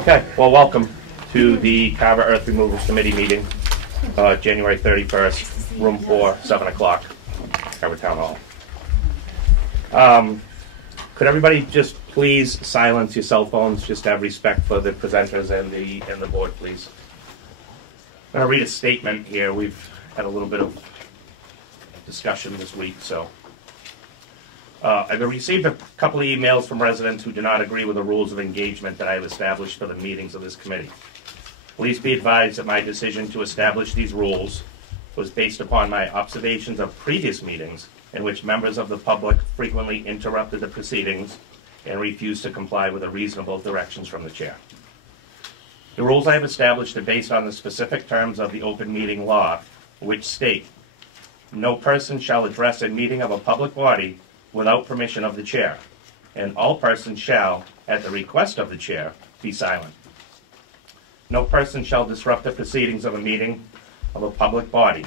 Okay, well, welcome to the Carver Earth Removals Committee meeting, January 31st, room 4, 7 o'clock, Carver Town Hall. Could everybody just please silence your cell phones, just to have respect for the presenters and the board, please. I'm going to read a statement here. We've had a little bit of discussion this week, so. I've received a couple of emails from residents who do not agree with the rules of engagement that I have established for the meetings of this committee. Please be advised that my decision to establish these rules was based upon my observations of previous meetings in which members of the public frequently interrupted the proceedings and refused to comply with the reasonable directions from the chair. The rules I have established are based on the specific terms of the open meeting law, which state, no person shall address a meeting of a public body without permission of the chair, and all persons shall, at the request of the chair, be silent. No person shall disrupt the proceedings of a meeting of a public body.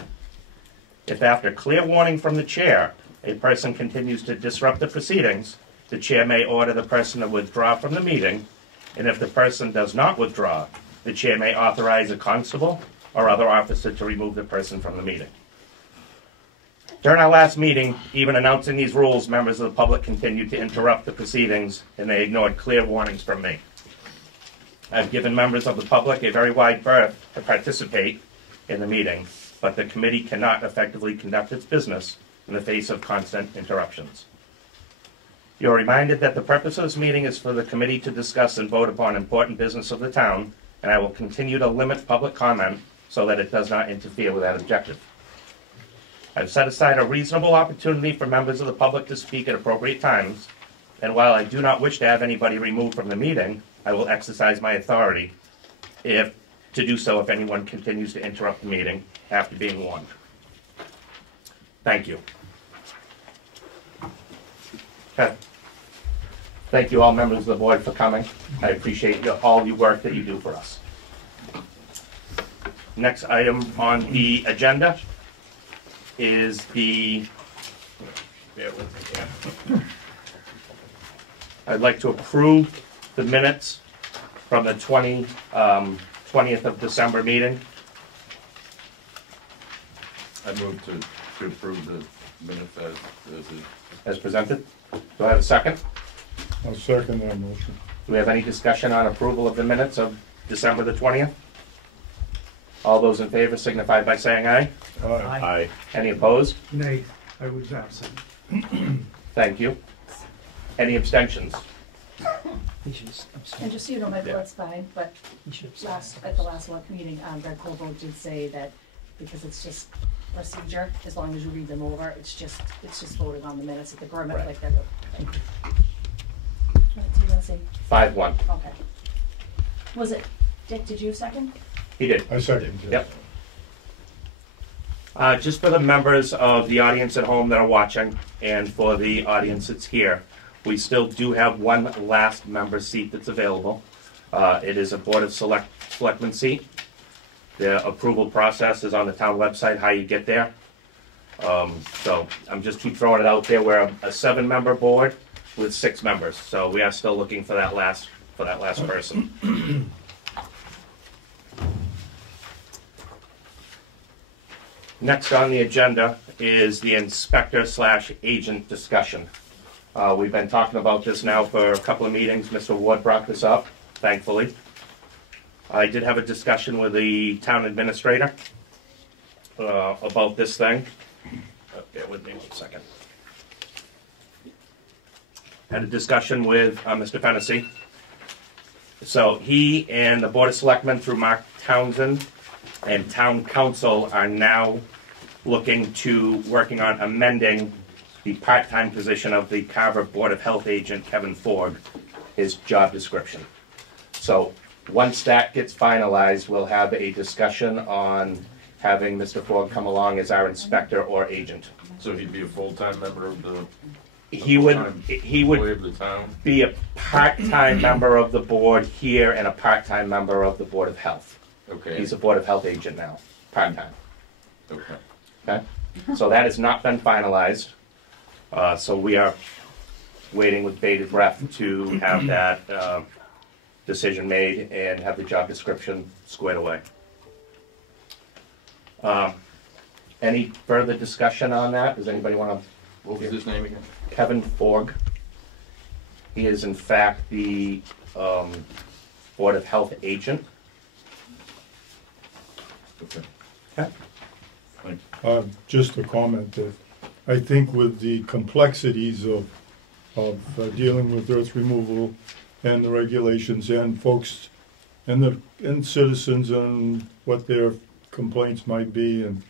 If after clear warning from the chair, a person continues to disrupt the proceedings, the chair may order the person to withdraw from the meeting, and if the person does not withdraw, the chair may authorize a constable or other officer to remove the person from the meeting. During our last meeting, even announcing these rules, members of the public continued to interrupt the proceedings, and they ignored clear warnings from me. I've given members of the public a very wide berth to participate in the meeting, but the committee cannot effectively conduct its business in the face of constant interruptions. You're reminded that the purpose of this meeting is for the committee to discuss and vote upon important business of the town, and I will continue to limit public comment so that it does not interfere with that objective. I've set aside a reasonable opportunity for members of the public to speak at appropriate times, and while I do not wish to have anybody removed from the meeting, I will exercise my authority to do so if anyone continues to interrupt the meeting after being warned. Thank you. Okay. Thank you all members of the board for coming. I appreciate all the work that you do for us. Next item on the agenda is I'd like to approve the minutes from the 20th of December meeting. I move to approve the minutes as presented. Do I have a second? I'll second that motion. Do we have any discussion on approval of the minutes of December the 20th? All those in favor signify by saying aye. Aye. Any opposed? Nay, I was absent. Thank you. Any abstentions? And just so you know, Michael, that's fine, but at the last work meeting, Greg Colville did say that because it's just procedure, as long as you read them over, it's just voting on the minutes at the permit, Right. like that. Do you want to say? 5-1. Okay. Was it, Dick, did you second? He did. I second it. Yep. Just for the members of the audience at home that are watching, and for the audience that's here, we still do have one last member seat that's available. It is a Board of Selectmen seat. The approval process is on the town website, how you get there. So I'm just keep throwing it out there. We're a 7-member board with 6 members, so we are still looking for that last person. Next on the agenda is the inspector/agent discussion. We've been talking about this now for a couple of meetings. Mr. Ward brought this up, thankfully. I did have a discussion with the town administrator about this thing. Bear with me 1 second. Had a discussion with Mr. Fennessy. So he and the Board of Selectmen through Mark Townsend and Town Council are now working on amending the part-time position of the Carver Board of Health agent, Kevin Ford, his job description. So once that gets finalized, we'll have a discussion on having Mr. Ford come along as our inspector or agent. So he'd be a full-time member of the He would of the town? be a part-time member of the board here and a part-time member of the Board of Health. Okay. He's a Board of Health agent now, part-time. Okay. Okay? So that has not been finalized. So we are waiting with bated breath to have that decision made and have the job description squared away. Any further discussion on that? Does anybody want to? What was his name again? Kevin Forg. He is in fact the Board of Health agent. Okay. Okay. Thanks. Just a comment that I think with the complexities of dealing with earth removal and the regulations and folks and citizens and what their complaints might be and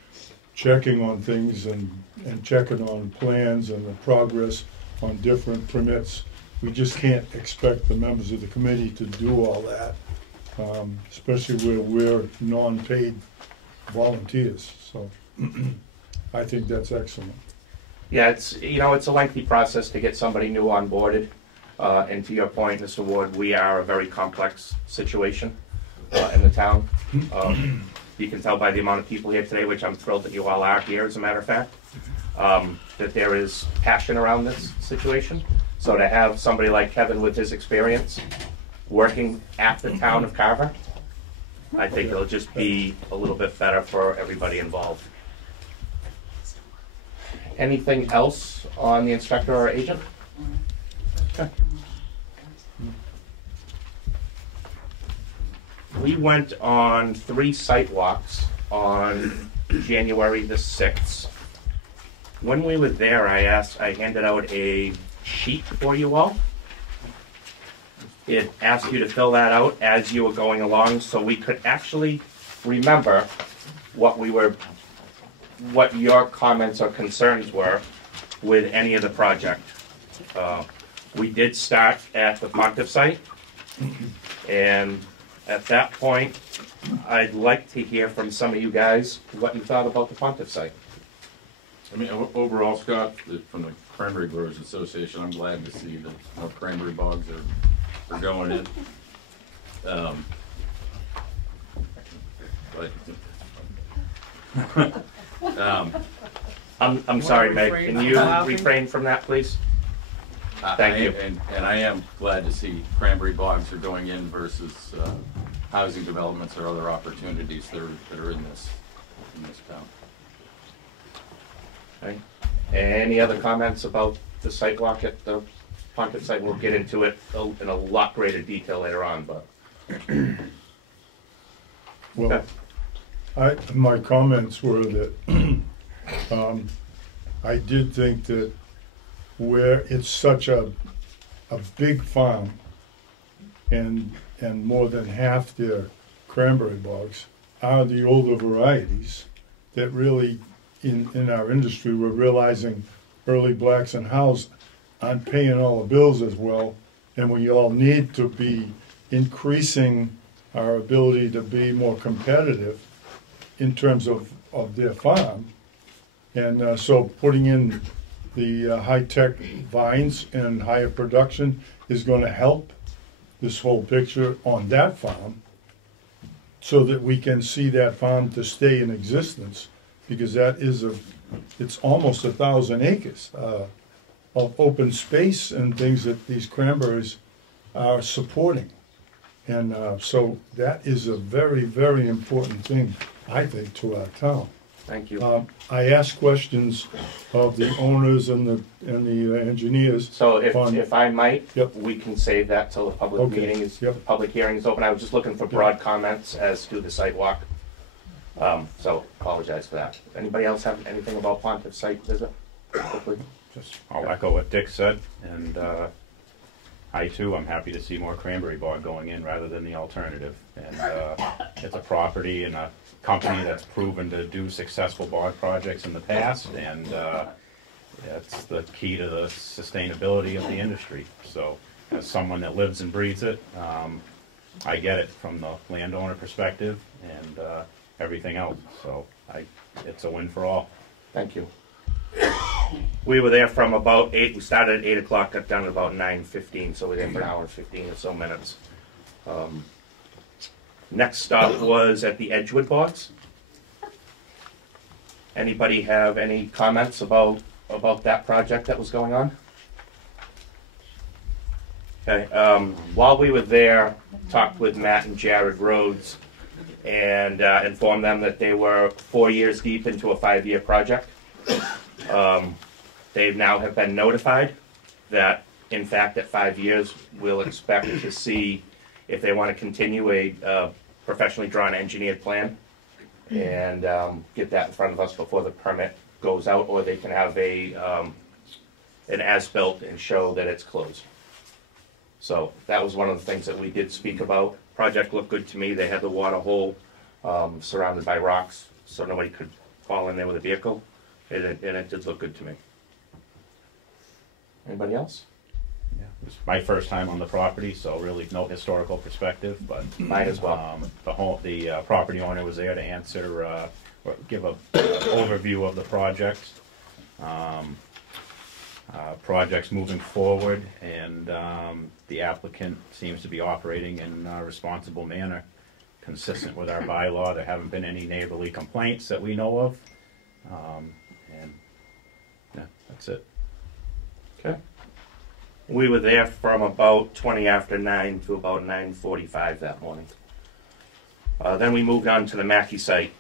checking on things and checking on plans and the progress on different permits. We just can't expect the members of the committee to do all that, especially where we're non-paid volunteers. So I think that's excellent. Yeah, it's a lengthy process to get somebody new onboarded. And to your point, Mr. Ward, we are a very complex situation in the town. You can tell by the amount of people here today, which I'm thrilled that you all are here, as a matter of fact, that there is passion around this situation. So to have somebody like Kevin with his experience working at the town of Carver, I think it'll just be a little bit better for everybody involved. Anything else on the inspector or agent? Okay. We went on 3 site walks on January the 6th. When we were there, I handed out a sheet for you all. It asked you to fill that out as you were going along so we could actually remember what your comments or concerns were with any of the project. We did start at the Pontiff site, and at that point, I'd like to hear from some of you guys what you thought about the Pontiff site. I mean, overall, Scott, from the Cranberry Growers Association, I'm glad to see that more cranberry bogs are going in. I'm sorry, Meg, can you refrain from that, please? Thank you. And I am glad to see cranberry bogs are going in versus housing developments or other opportunities that are in this town. Okay. Any other comments about the site walk at the Pontiff site? We'll get into it in a lot greater detail later on, but. Well, my comments were that I did think that where it's such a big farm and more than half their cranberry bogs are the older varieties that really in our industry we're realizing early blacks and house aren't paying all the bills as well, and we all need to be increasing our ability to be more competitive in terms of their farm. And so putting in the high-tech vines and higher production is going to help this whole picture on that farm so that we can see that farm to stay in existence, because that is it's almost 1,000 acres of open space and things that these cranberries are supporting. And so that is a very, very important thing, I think, to our town. Thank you. I asked questions of the owners and the engineers. So if I might, Yep. we can save that till the public Okay. meeting is, Yep. the public hearing is open. I was just looking for broad comments as to the site walk. So apologize for that. Anybody else have anything about Pontiff site visit? Quickly? I'll echo what Dick said, and I too am happy to see more cranberry bog going in rather than the alternative. And it's a property and a company that's proven to do successful bog projects in the past, and it's the key to the sustainability of the industry. So as someone that lives and breathes it, I get it from the landowner perspective and everything else. So it's a win for all. Thank you. We were there from about 8, we started at 8 o'clock, got done at about 9:15, so we were there for an hour and 15 or so minutes. Next stop was at the Edgewood bogs. Anybody have any comments about that project that was going on? Okay, while we were there, talked with Matt and Jared Rhodes and informed them that they were 4 years deep into a 5-year project. They now have been notified that, in fact, at 5 years, we'll expect to see if they want to continue a professionally drawn engineered plan and get that in front of us before the permit goes out, or they can have an as-built and show that it's closed. So that was one of the things that we did speak about. Project looked good to me. They had the water hole surrounded by rocks, so nobody could fall in there with a vehicle, and it did look good to me. Anybody else? Yeah, it was my first time on the property, so really no historical perspective, but Mine as well. The property owner was there to answer, or give a overview of the project. Projects moving forward, and the applicant seems to be operating in a responsible manner, consistent with our bylaw. There haven't been any neighborly complaints that we know of, and yeah, that's it. Okay. We were there from about 20 after 9 to about 9:45 that morning. Then we moved on to the Mackey site.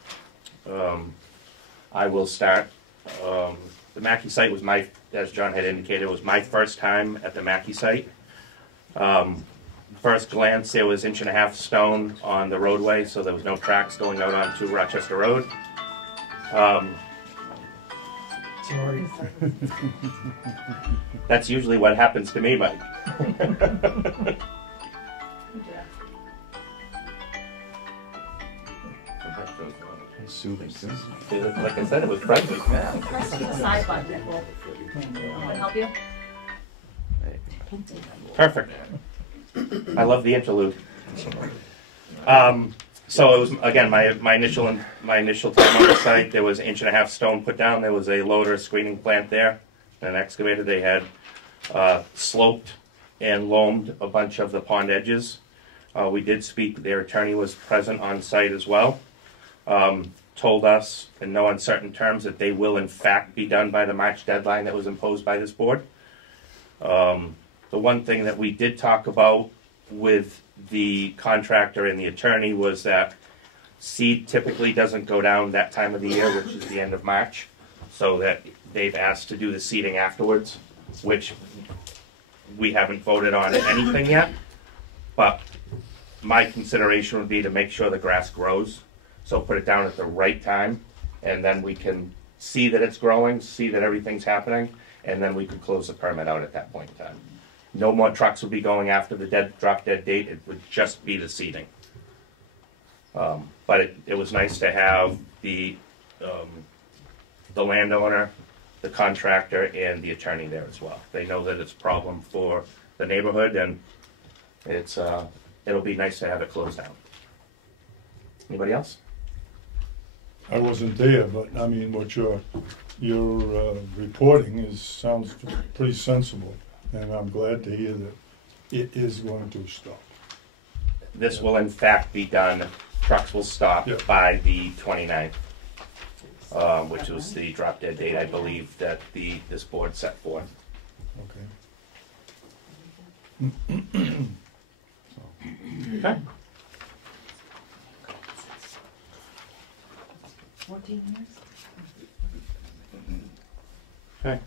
I will start. The Mackey site was as John had indicated, was my first time at the Mackey site. First glance, there was 1.5 inch stone on the roadway, so there was no tracks going out onto Rochester Road. Sorry. That's usually what happens to me, Mike. Soothing. Like I said, it was frightening. Press the side button, it will help you. Perfect. I love the interlude. So it was, again, my initial time on the site. There was 1.5 inch stone put down. There was a loader screening plant there, an excavator. They had sloped and loamed a bunch of the pond edges. We did speak. Their attorney was present on site as well. Told us in no uncertain terms that they will in fact be done by the March deadline that was imposed by this board. The one thing that we did talk about with the contractor and the attorney was that seed typically doesn't go down that time of the year, which is the end of March, so that they've asked to do the seeding afterwards, which we haven't voted on anything yet, but my consideration would be to make sure the grass grows. So put it down at the right time, and then we can see that it's growing, see that everything's happening, and then we could close the permit out at that point in time. No more trucks would be going after the drop dead date. It would just be the seeding. But it was nice to have the landowner, the contractor, and the attorney there as well. They know that it's a problem for the neighborhood, and it'll be nice to have it closed down. Anybody else? I wasn't there, but I mean, what you're reporting sounds pretty sensible, and I'm glad to hear that it is going to stop. This will in fact be done. Trucks will stop by the 29th, which was the drop dead date, I believe, that this board set forth. Okay. Okay. 14 years? Okay.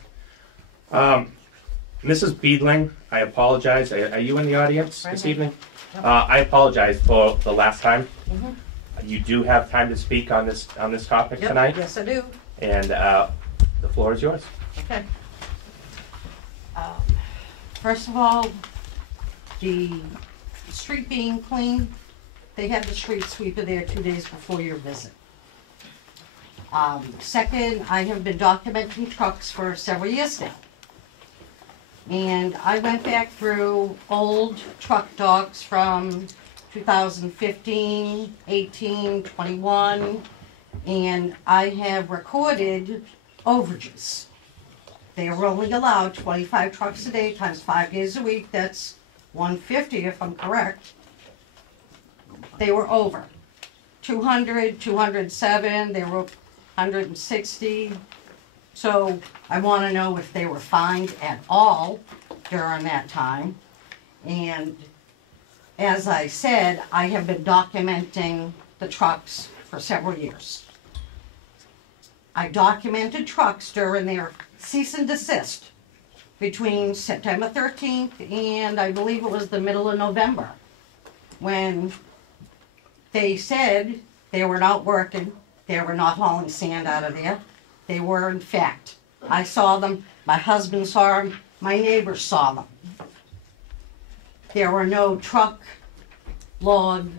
Mrs. Beedling, I apologize. Are you in the audience this evening? I apologize for the last time. You do have time to speak on this topic tonight. Yes, I do. And the floor is yours. Okay. First of all, the street being clean, they had the street sweeper there 2 days before your visit. Second, I have been documenting trucks for several years now. And I went back through old truck docs from 2015, 18, 21, and I have recorded overages. They are only allowed 25 trucks a day times 5 days a week. That's 150 if I'm correct. They were over. 200, 207, they were 160. So I want to know if they were fined at all during that time. And as I said, I have been documenting the trucks for several years. I documented trucks during their cease and desist between September 13th and I believe it was the middle of November, when they said they were not working, they were not hauling sand out of there. They were, in fact. I saw them, my husband saw them, my neighbors saw them. There were no truck logs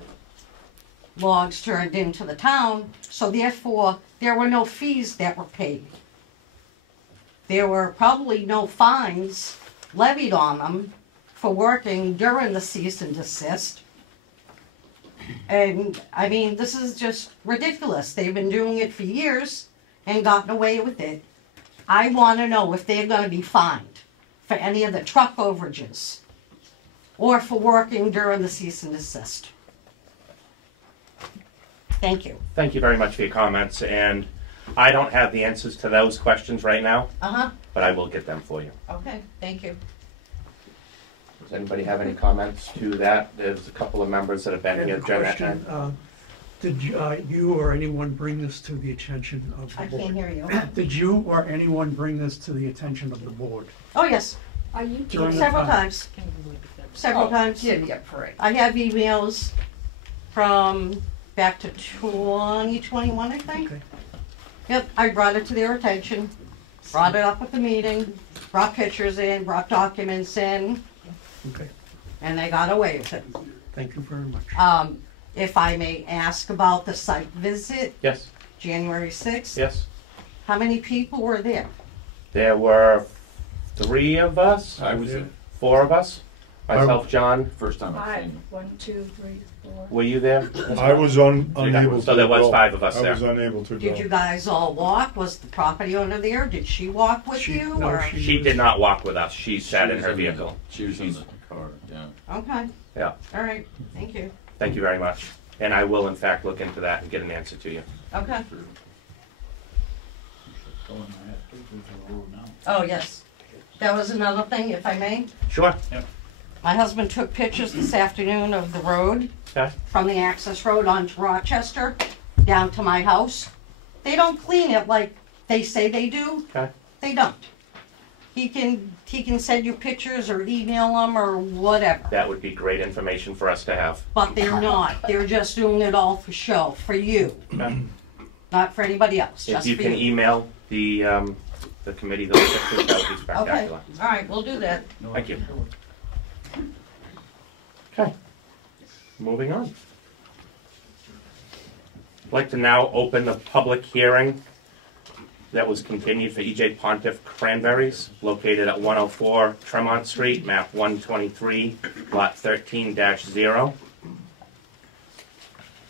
turned into the town, so therefore there were no fees that were paid. There were probably no fines levied on them for working during the cease and desist. And I mean, this is just ridiculous. They've been doing it for years and gotten away with it. I want to know if they're going to be fined for any of the truck overages or for working during the cease and desist. Thank you. Thank you very much for your comments, and I don't have the answers to those questions right now, but I will get them for you. Okay, thank you. Does anybody have any comments to that? There's a couple of members that have been here during that time. Did you or anyone bring this to the attention of the I board? can't hear you. Did you or anyone bring this to the attention of the board? Oh, yes, Are you During the several time. times. Several times. Yeah, parade. I have emails from back to 2021, I think. Okay. Yep, I brought it to their attention, brought it up at the meeting, brought pictures in, brought documents in, Okay, and they got away with it. thank you very much. If I may ask about the site visit, Yes, January 6th, yes. how many people were there? There were 3 of us, I was Yeah. 4 of us, myself, John. first time I've Five. seen 1, 2, 3, 4. Were you there? I was unable to. So there was go. 5 of us I there. was unable to go. Did you guys all walk? Was the property owner there? Did she walk with She- you? no, Or? She did not walk with us. She sat in was her the- vehicle. She was in the car, yeah. Okay, Yeah. all right, thank you. Thank you very much. And I will, in fact, look into that and get an answer to you. Okay. Oh, yes. That was another thing, if I may. Sure. My husband took pictures this afternoon of the road, Okay. from the access road onto Rochester, down to my house. They don't clean it like they say they do. Okay. They don't. He can send you pictures or email them or whatever, That would be great information for us to have. but they're not. They're just doing it all for show, for you, Okay. not for anybody else, If just you for can you. email the committee those pictures, that would be Okay, spectacular. all right, we'll do that. Thank you. Okay. Moving on. I'd like to now open the public hearing that was continued for E.J. Pontiff Cranberries, located at 104 Tremont Street, map 123, lot 13-0.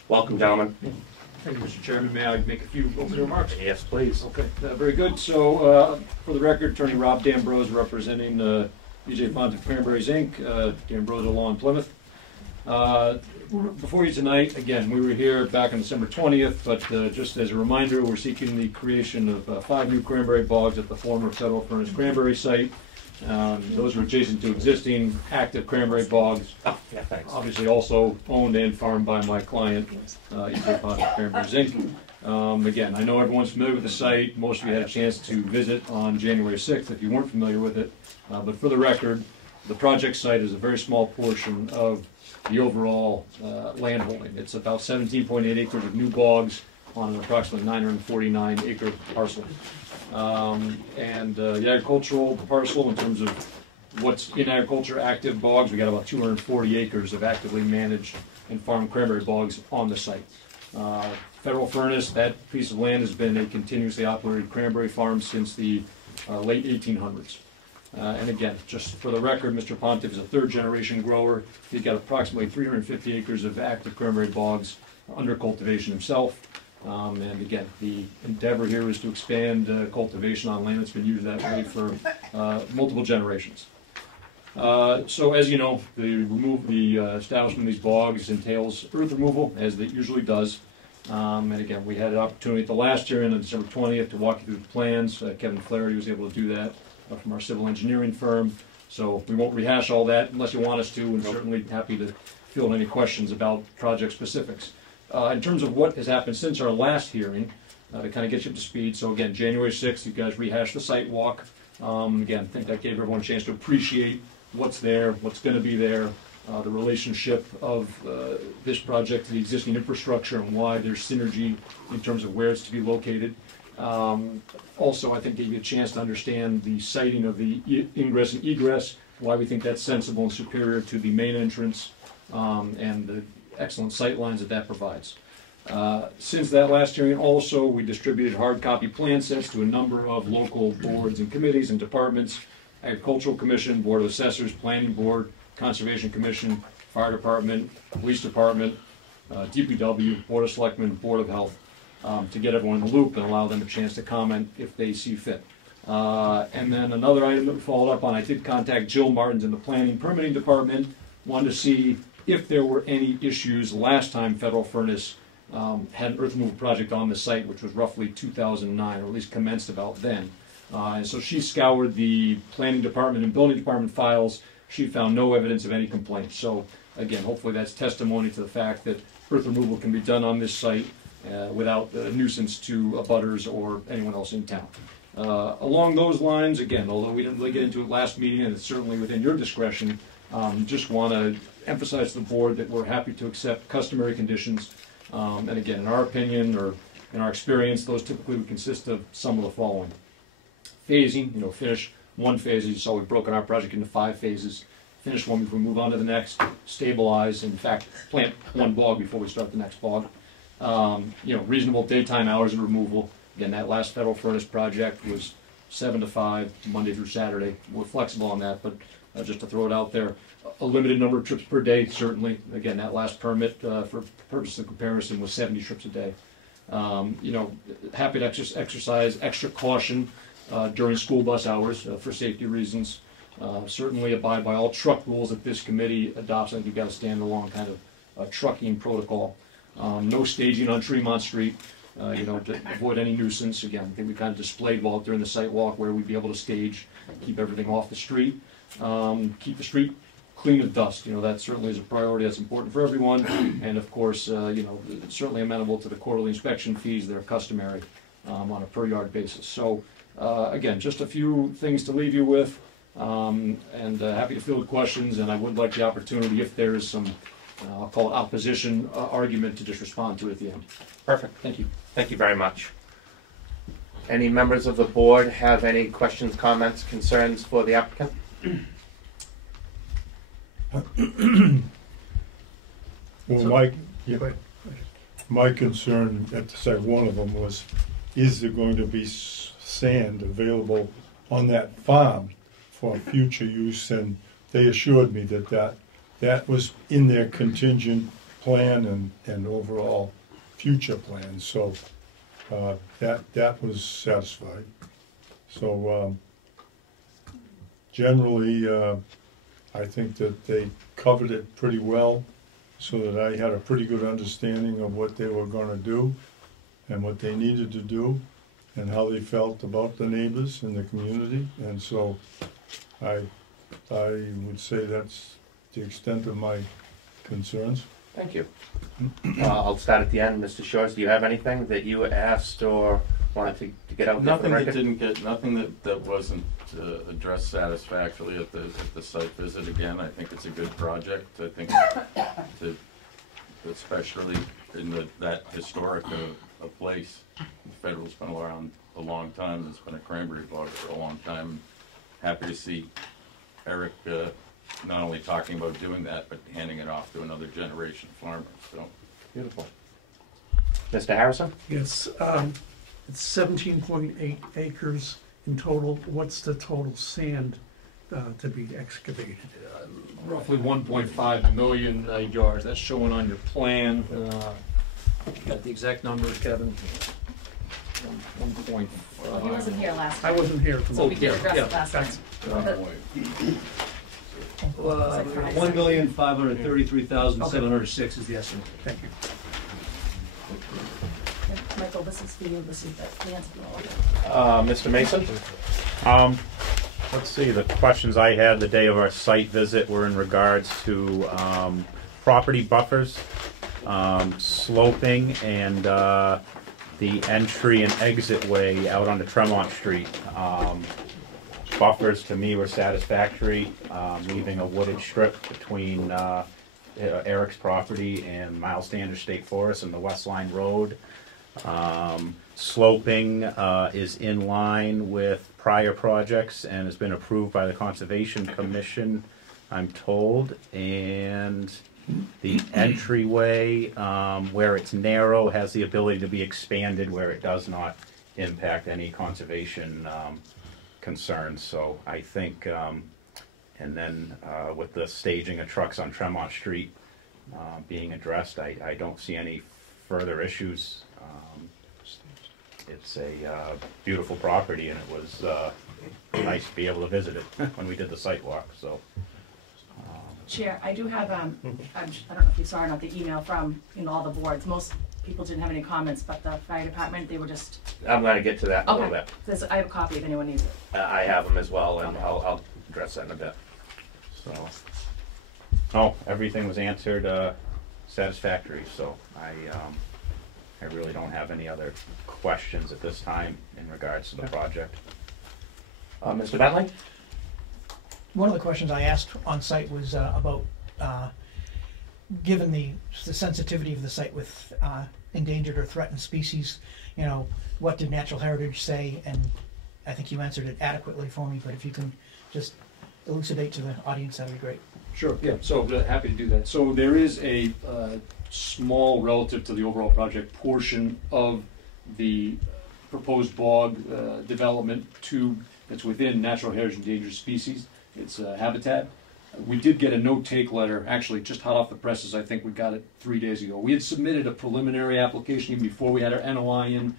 Welcome, gentlemen. Thank you, Mr. Chairman. May I make a few opening remarks? Yes, please. Okay, very good. So, for the record, Attorney Rob D'Ambrose representing E.J. Pontiff Cranberries, Inc., D'Ambrose Law in Plymouth. Before you tonight, again, we were here back on December 20th, but just as a reminder, we're seeking the creation of 5 new cranberry bogs at the former Federal Furnace Cranberry site. Those are adjacent to existing active cranberry bogs, Oh, yeah, thanks. obviously also owned and farmed by my client, E.J. Pontiff Cranberries, Inc. Again, I know everyone's familiar with the site. Most of you had a chance to visit on January 6th if you weren't familiar with it. But for the record, the project site is a very small portion of the overall land holding. It's about 17.8 acres of new bogs on an approximately 949 acre parcel. The agricultural parcel, in terms of what's in agriculture, active bogs, we got about 240 acres of actively managed and farmed cranberry bogs on the site. Federal Furnace, that piece of land has been a continuously operated cranberry farm since the late 1800s. And again, just for the record, Mr. Pontiff is a 3rd generation grower. He's got approximately 350 acres of active cranberry bogs under cultivation himself. And again, the endeavor here is to expand cultivation on land that's been used that way for multiple generations. So as you know, the establishment of these bogs entails earth removal, as it usually does. And again, we had an opportunity at the last hearing on December 20th to walk you through the plans. Kevin Flaherty was able to do that from our civil engineering firm. So we won't rehash all that unless you want us to, and certainly happy to field any questions about project specifics. In terms of what has happened since our last hearing, to kind of get you up to speed, so again, January 6th, you guys rehashed the site walk. Again, I think that gave everyone a chance to appreciate what's there, what's going to be there, the relationship of this project to the existing infrastructure and why there's synergy in terms of where it's to be located. Also, I think gave you a chance to understand the siting of the ingress and egress, why we think that's sensible and superior to the main entrance, and the excellent sight lines that that provides. Since that last hearing also, we distributed hard copy plan sets to a number of local boards and committees and departments: Agricultural Commission, Board of Assessors, Planning Board, Conservation Commission, Fire Department, Police Department, DPW, Board of Selectmen, Board of Health, to get everyone in the loop and allow them a chance to comment if they see fit. And then another item that we followed up on, I did contact Jill Martins in the Planning Permitting Department, wanted to see if there were any issues last time Federal Furnace had an earth removal project on the site, which was roughly 2009, or at least commenced about then. And so she scoured the Planning Department and Building Department files. She found no evidence of any complaints. So again, hopefully that's testimony to the fact that earth removal can be done on this site without a nuisance to abutters or anyone else in town. Along those lines, again, although we didn't really get into it last meeting, and it's certainly within your discretion, just want to emphasize to the board that we're happy to accept customary conditions. And again, in our opinion, or in our experience, those typically would consist of some of the following. Phasing, finish one phase. As you saw, we've broken our project into 5 phases. Finish one before we move on to the next. Stabilize, in fact, plant one bog before we start the next bog. Reasonable daytime hours of removal. Again, that last Federal Furnace project was 7 to 5, Monday through Saturday. We're flexible on that, but just to throw it out there. A limited number of trips per day, certainly. Again, that last permit, for purposes of comparison, was 70 trips a day. Happy to exercise extra caution during school bus hours for safety reasons. Certainly abide by all truck rules that this committee adopts. I think you've got to stand along kind of trucking protocol. No staging on Tremont Street, to avoid any nuisance. Again, I think we kind of displayed during the site walk where we'd be able to stage, keep everything off the street, keep the street clean of dust. That certainly is a priority. That's important for everyone. And of course, certainly amenable to the quarterly inspection fees that are customary on a per yard basis. So again, just a few things to leave you with, and happy to field questions. And I would like the opportunity, if there is some, I'll call it opposition argument, to just respond to it at the end. Perfect. Thank you. Thank you very much. Any members of the board have any questions, comments, concerns for the applicant? Well, my concern at the site, one of them was, is there going to be sand available on that farm for future use? And they assured me that was in their contingent plan and overall future plan. So that was satisfied. So generally, I think that they covered it pretty well, so that I had a pretty good understanding of what they were going to do and what they needed to do and how they felt about the neighbors and the community. And so I would say that's the extent of my concerns. Thank you. I'll start at the end. Mr. Shores, do you have anything that you asked or wanted to get out there? Nothing that wasn't addressed satisfactorily at the site visit. Again, I think it's a good project. I think especially in that historic a place. Federal's been around a long time. It's been a cranberry bog for a long time. Happy to see Eric not only talking about doing that, but handing it off to another generation of farmers. So beautiful. Mr. Harrison? Yes, it's 17.8 acres in total. What's the total sand to be excavated? Roughly 1.5 million yards. That's showing on your plan. Got the exact numbers, Kevin. 1.5. Well, he wasn't here last I time, wasn't here. so we did address it last time. 1,533,706 is the estimate. Thank you. Michael, this is for you. This is the answer. Mr. Mason? Let's see, the questions I had the day of our site visit were in regards to property buffers, sloping, and the entry and exit way out onto Tremont Street. Buffers to me were satisfactory, leaving a wooded strip between Eric's property and Miles Standish State Forest and the West Line Road. Sloping is in line with prior projects and has been approved by the Conservation Commission, I'm told. And the entryway, where it's narrow, has the ability to be expanded where it does not impact any conservation concerns. So I think, and then with the staging of trucks on Tremont Street being addressed, I don't see any further issues. It's a beautiful property, and it was nice to be able to visit it when we did the site walk. So, Chair, I do have, I don't know if you saw or not, the email from, all the boards. Most people didn't have any comments, but the fire department, they were just, I'm going to get to that in a little okay. bit. I have a copy if anyone needs it. I have them as well, and I'll address that in a bit. so, everything was answered satisfactory. So I really don't have any other questions at this time in regards to the project. Mr. Bentley? One of the questions I asked on site was about, given the sensitivity of the site with endangered or threatened species, what did Natural Heritage say? And I think you answered it adequately for me, but if you can just elucidate to the audience, that'd be great. Sure, yeah, so happy to do that. So there is a small, relative to the overall project, portion of the proposed bog development that's within Natural Heritage Endangered Species. It's habitat. We did get a no-take letter, actually just hot off the presses. I think we got it 3 days ago. We had submitted a preliminary application even before we had our NOI in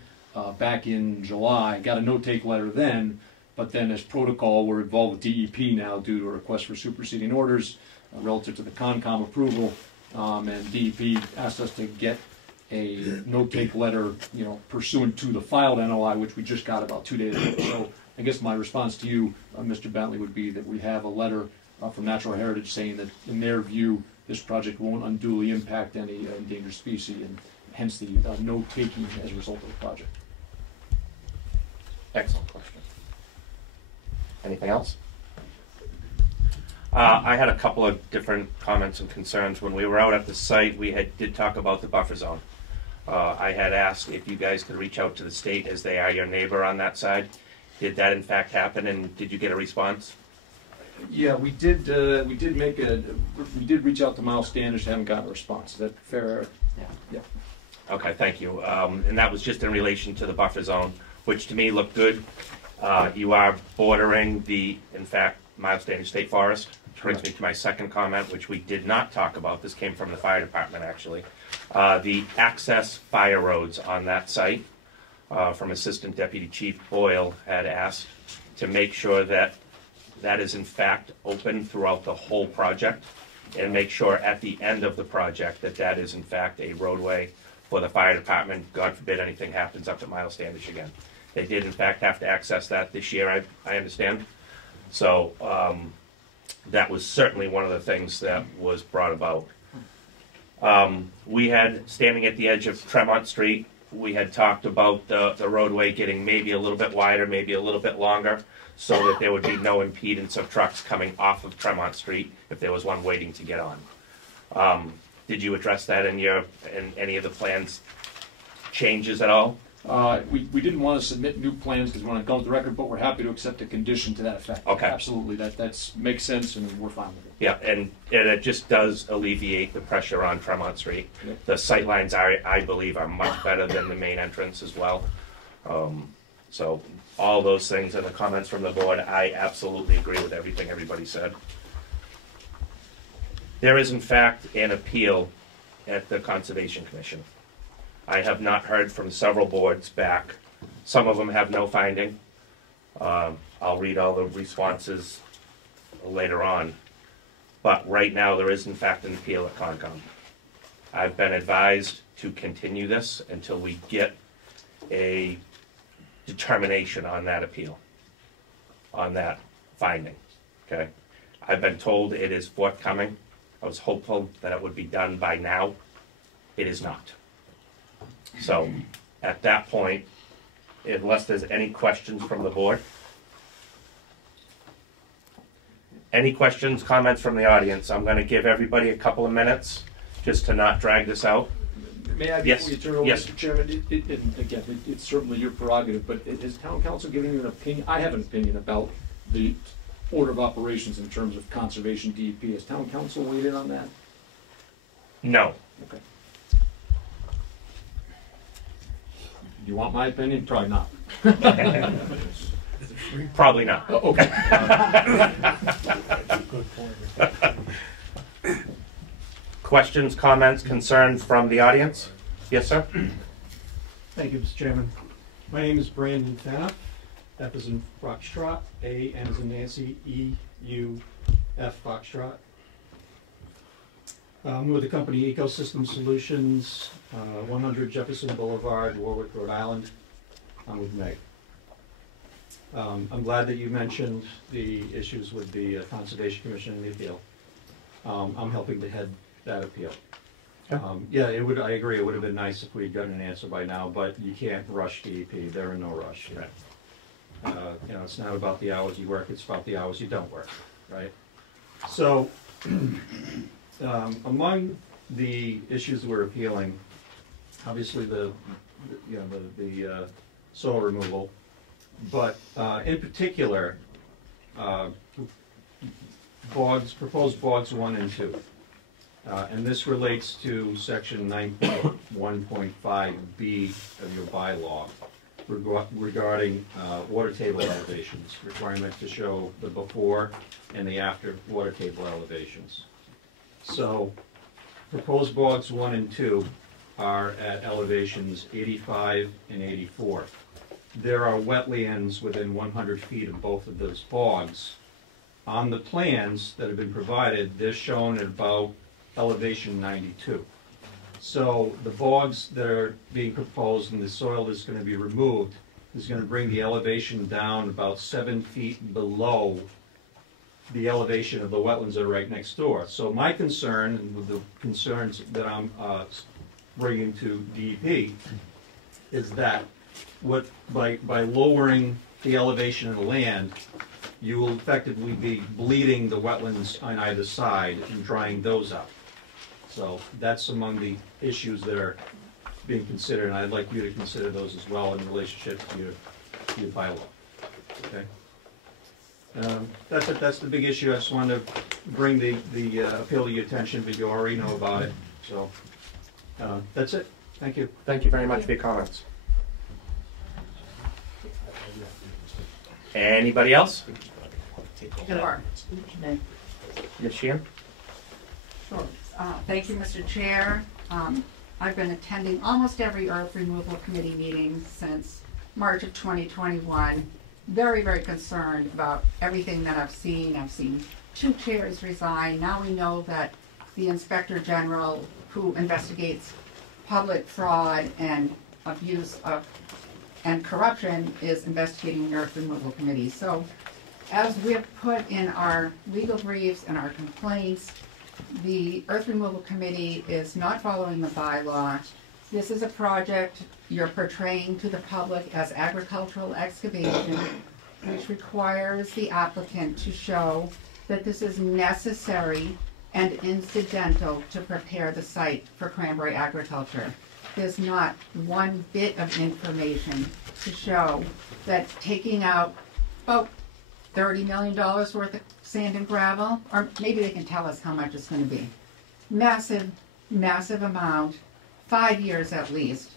back in July. Got a no-take letter then, but then as protocol, we're involved with DEP now due to a request for superseding orders relative to the Concom approval. And DEP asked us to get a no-take letter, pursuant to the filed NOI, which we just got about 2 days ago. So I guess my response to you, Mr. Bentley, would be that we have a letter from Natural Heritage saying that, in their view, this project won't unduly impact any endangered species, and hence the no-taking as a result of the project. Excellent question. Anything else? I had a couple of different comments and concerns. When we were out at the site, we did talk about the buffer zone. I had asked if you guys could reach out to the state, as they are your neighbor on that side. Did that in fact happen, and did you get a response? Yeah, we did. We did reach out to Miles Standish. Haven't gotten a response. Is that fair? Yeah. Okay, thank you. And that was just in relation to the buffer zone, which to me looked good. You are bordering in fact, Miles Standish State Forest. Which brings me to my second comment, which we did not talk about. This came from the fire department, actually. The access fire roads on that site, from Assistant Deputy Chief Boyle, had asked to make sure that that is in fact open throughout the whole project, and make sure at the end of the project that that is in fact a roadway for the fire department. God forbid anything happens up at Miles Standish again. They did in fact have to access that this year, I understand. So that was certainly one of the things that was brought about. We had, standing at the edge of Tremont Street, we had talked about the roadway getting maybe a little bit wider, maybe a little bit longer, so that there would be no impedance of trucks coming off of Tremont Street if there was one waiting to get on. Did you address that in any of the plans changes at all? We didn't want to submit new plans because we want to go on the record, but we're happy to accept a condition to that effect. Okay. Absolutely, that makes sense, and we're fine with it. Yeah, and it just does alleviate the pressure on Tremont Street. Yep. The sight lines, I believe, are much better than the main entrance as well. So all those things and the comments from the board, I absolutely agree with everything everybody said. There is, in fact, an appeal at the Conservation Commission. I have not heard from several boards back. Some of them have no finding. I'll read all the responses later on. But right now, there is, in fact, an appeal at Concom. I've been advised to continue this until we get a determination on that appeal, on that finding, okay? I've been told it is forthcoming. I was hopeful that it would be done by now. It is not. So, at that point, unless there's any questions from the board. Any questions, comments from the audience? I'm gonna give everybody a couple of minutes just to not drag this out. May I, Yes. before you turn it over, Yes. Mr. Chairman, it's certainly your prerogative, but is town council giving you an opinion? I have an opinion about the order of operations in terms of conservation DEP. Has town council weighed in on that? No. Okay. You want my opinion? Probably not. Probably not. Oh, okay. Questions, comments, concerns from the audience? Yes, sir? Thank you, Mr. Chairman. My name is Brandon Pfaff. F is in Foxtrot, A, N is in Nancy, E, U, F, Foxtrot. I'm with the company Ecosystem Solutions, 100 Jefferson Boulevard, Warwick, Rhode Island. I'm with Meg. I'm glad that you mentioned the issues with the Conservation Commission and the appeal. I'm helping to head that appeal. Yeah, it would. I agree. It would have been nice if we'd gotten an answer by now, but you can't rush DEP. They're in no rush. Right. You know, it's not about the hours you work; it's about the hours you don't work, right? So, among the issues we're appealing, obviously the soil removal, but in particular, proposed bogs 1 and 2. And this relates to section 9.1.5B of your bylaw regarding water table elevations, requirement to show the before and the after water table elevations. So proposed bogs 1 and 2 are at elevations 85 and 84. There are wetlands within 100 feet of both of those bogs. On the plans that have been provided, they're shown at about elevation 92. So the bogs that are being proposed and the soil that's going to be removed is going to bring the elevation down about 7 feet below the elevation of the wetlands that are right next door. So my concern, and with the concerns that I'm bringing to DEP, is that by lowering the elevation of the land, you will effectively be bleeding the wetlands on either side and drying those out. So that's among the issues that are being considered, and I'd like you to consider those as well in relationship to your bylaw. Okay. That's it. That's the big issue. I just wanted to bring the appeal to your attention, but you already know about it. So that's it. Thank you. Thank you very much for your comments. Anybody else? Sure. Yes, Sheehan? Sure. Thank you, Mr. Chair. I've been attending almost every earth removal committee meeting since March of 2021. Very, very concerned about everything that I've seen. I've seen 2 chairs resign. Now we know that the Inspector General, who investigates public fraud and abuse of and corruption, is investigating the earth removal committee. So, as we have put in our legal briefs and our complaints, the earth removal committee is not following the bylaw. This is a project you're portraying to the public as agricultural excavation, which requires the applicant to show that this is necessary and incidental to prepare the site for cranberry agriculture. There's not one bit of information to show that taking out about $30 million worth of sand and gravel, or maybe they can tell us how much it's going to be. Massive, massive amount, 5 years at least,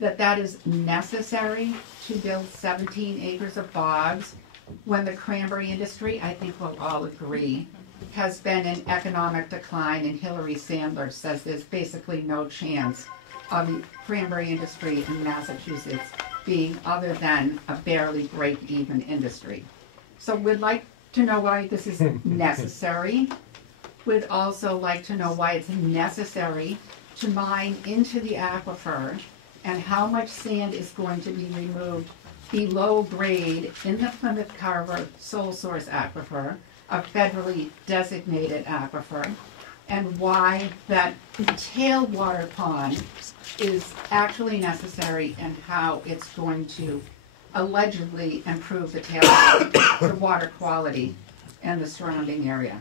that is necessary to build 17 acres of bogs when the cranberry industry, I think we'll all agree, has been in economic decline, and Hillary Sandler says there's basically no chance of the cranberry industry in Massachusetts being other than a barely break-even industry. So we'd like to know why this is necessary. We'd also like to know why it's necessary to mine into the aquifer and how much sand is going to be removed below grade in the Plymouth Carver sole source aquifer, a federally designated aquifer, and why that tailwater pond is actually necessary and how it's going to allegedly improve the tailwater, the water quality and the surrounding area.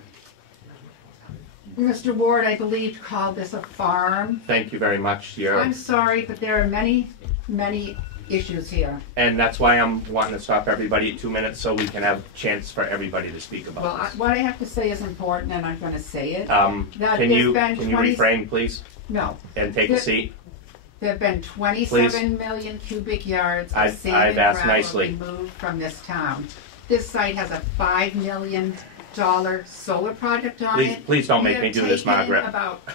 Mr. Ward, I believe, called this a farm. Thank you very much. I'm sorry, but there are many, many issues here. And that's why I'm wanting to stop everybody at 2 minutes so we can have a chance for everybody to speak about Well, this. what I have to say is important, and I'm going to say it. Can you refrain, please, No. and take a seat? There have been 27 million cubic yards of sand I've and asked gravel nicely. removed from this town. This site has a $5 million solar project on it. Please don't make We me have do this, taken Margaret. about-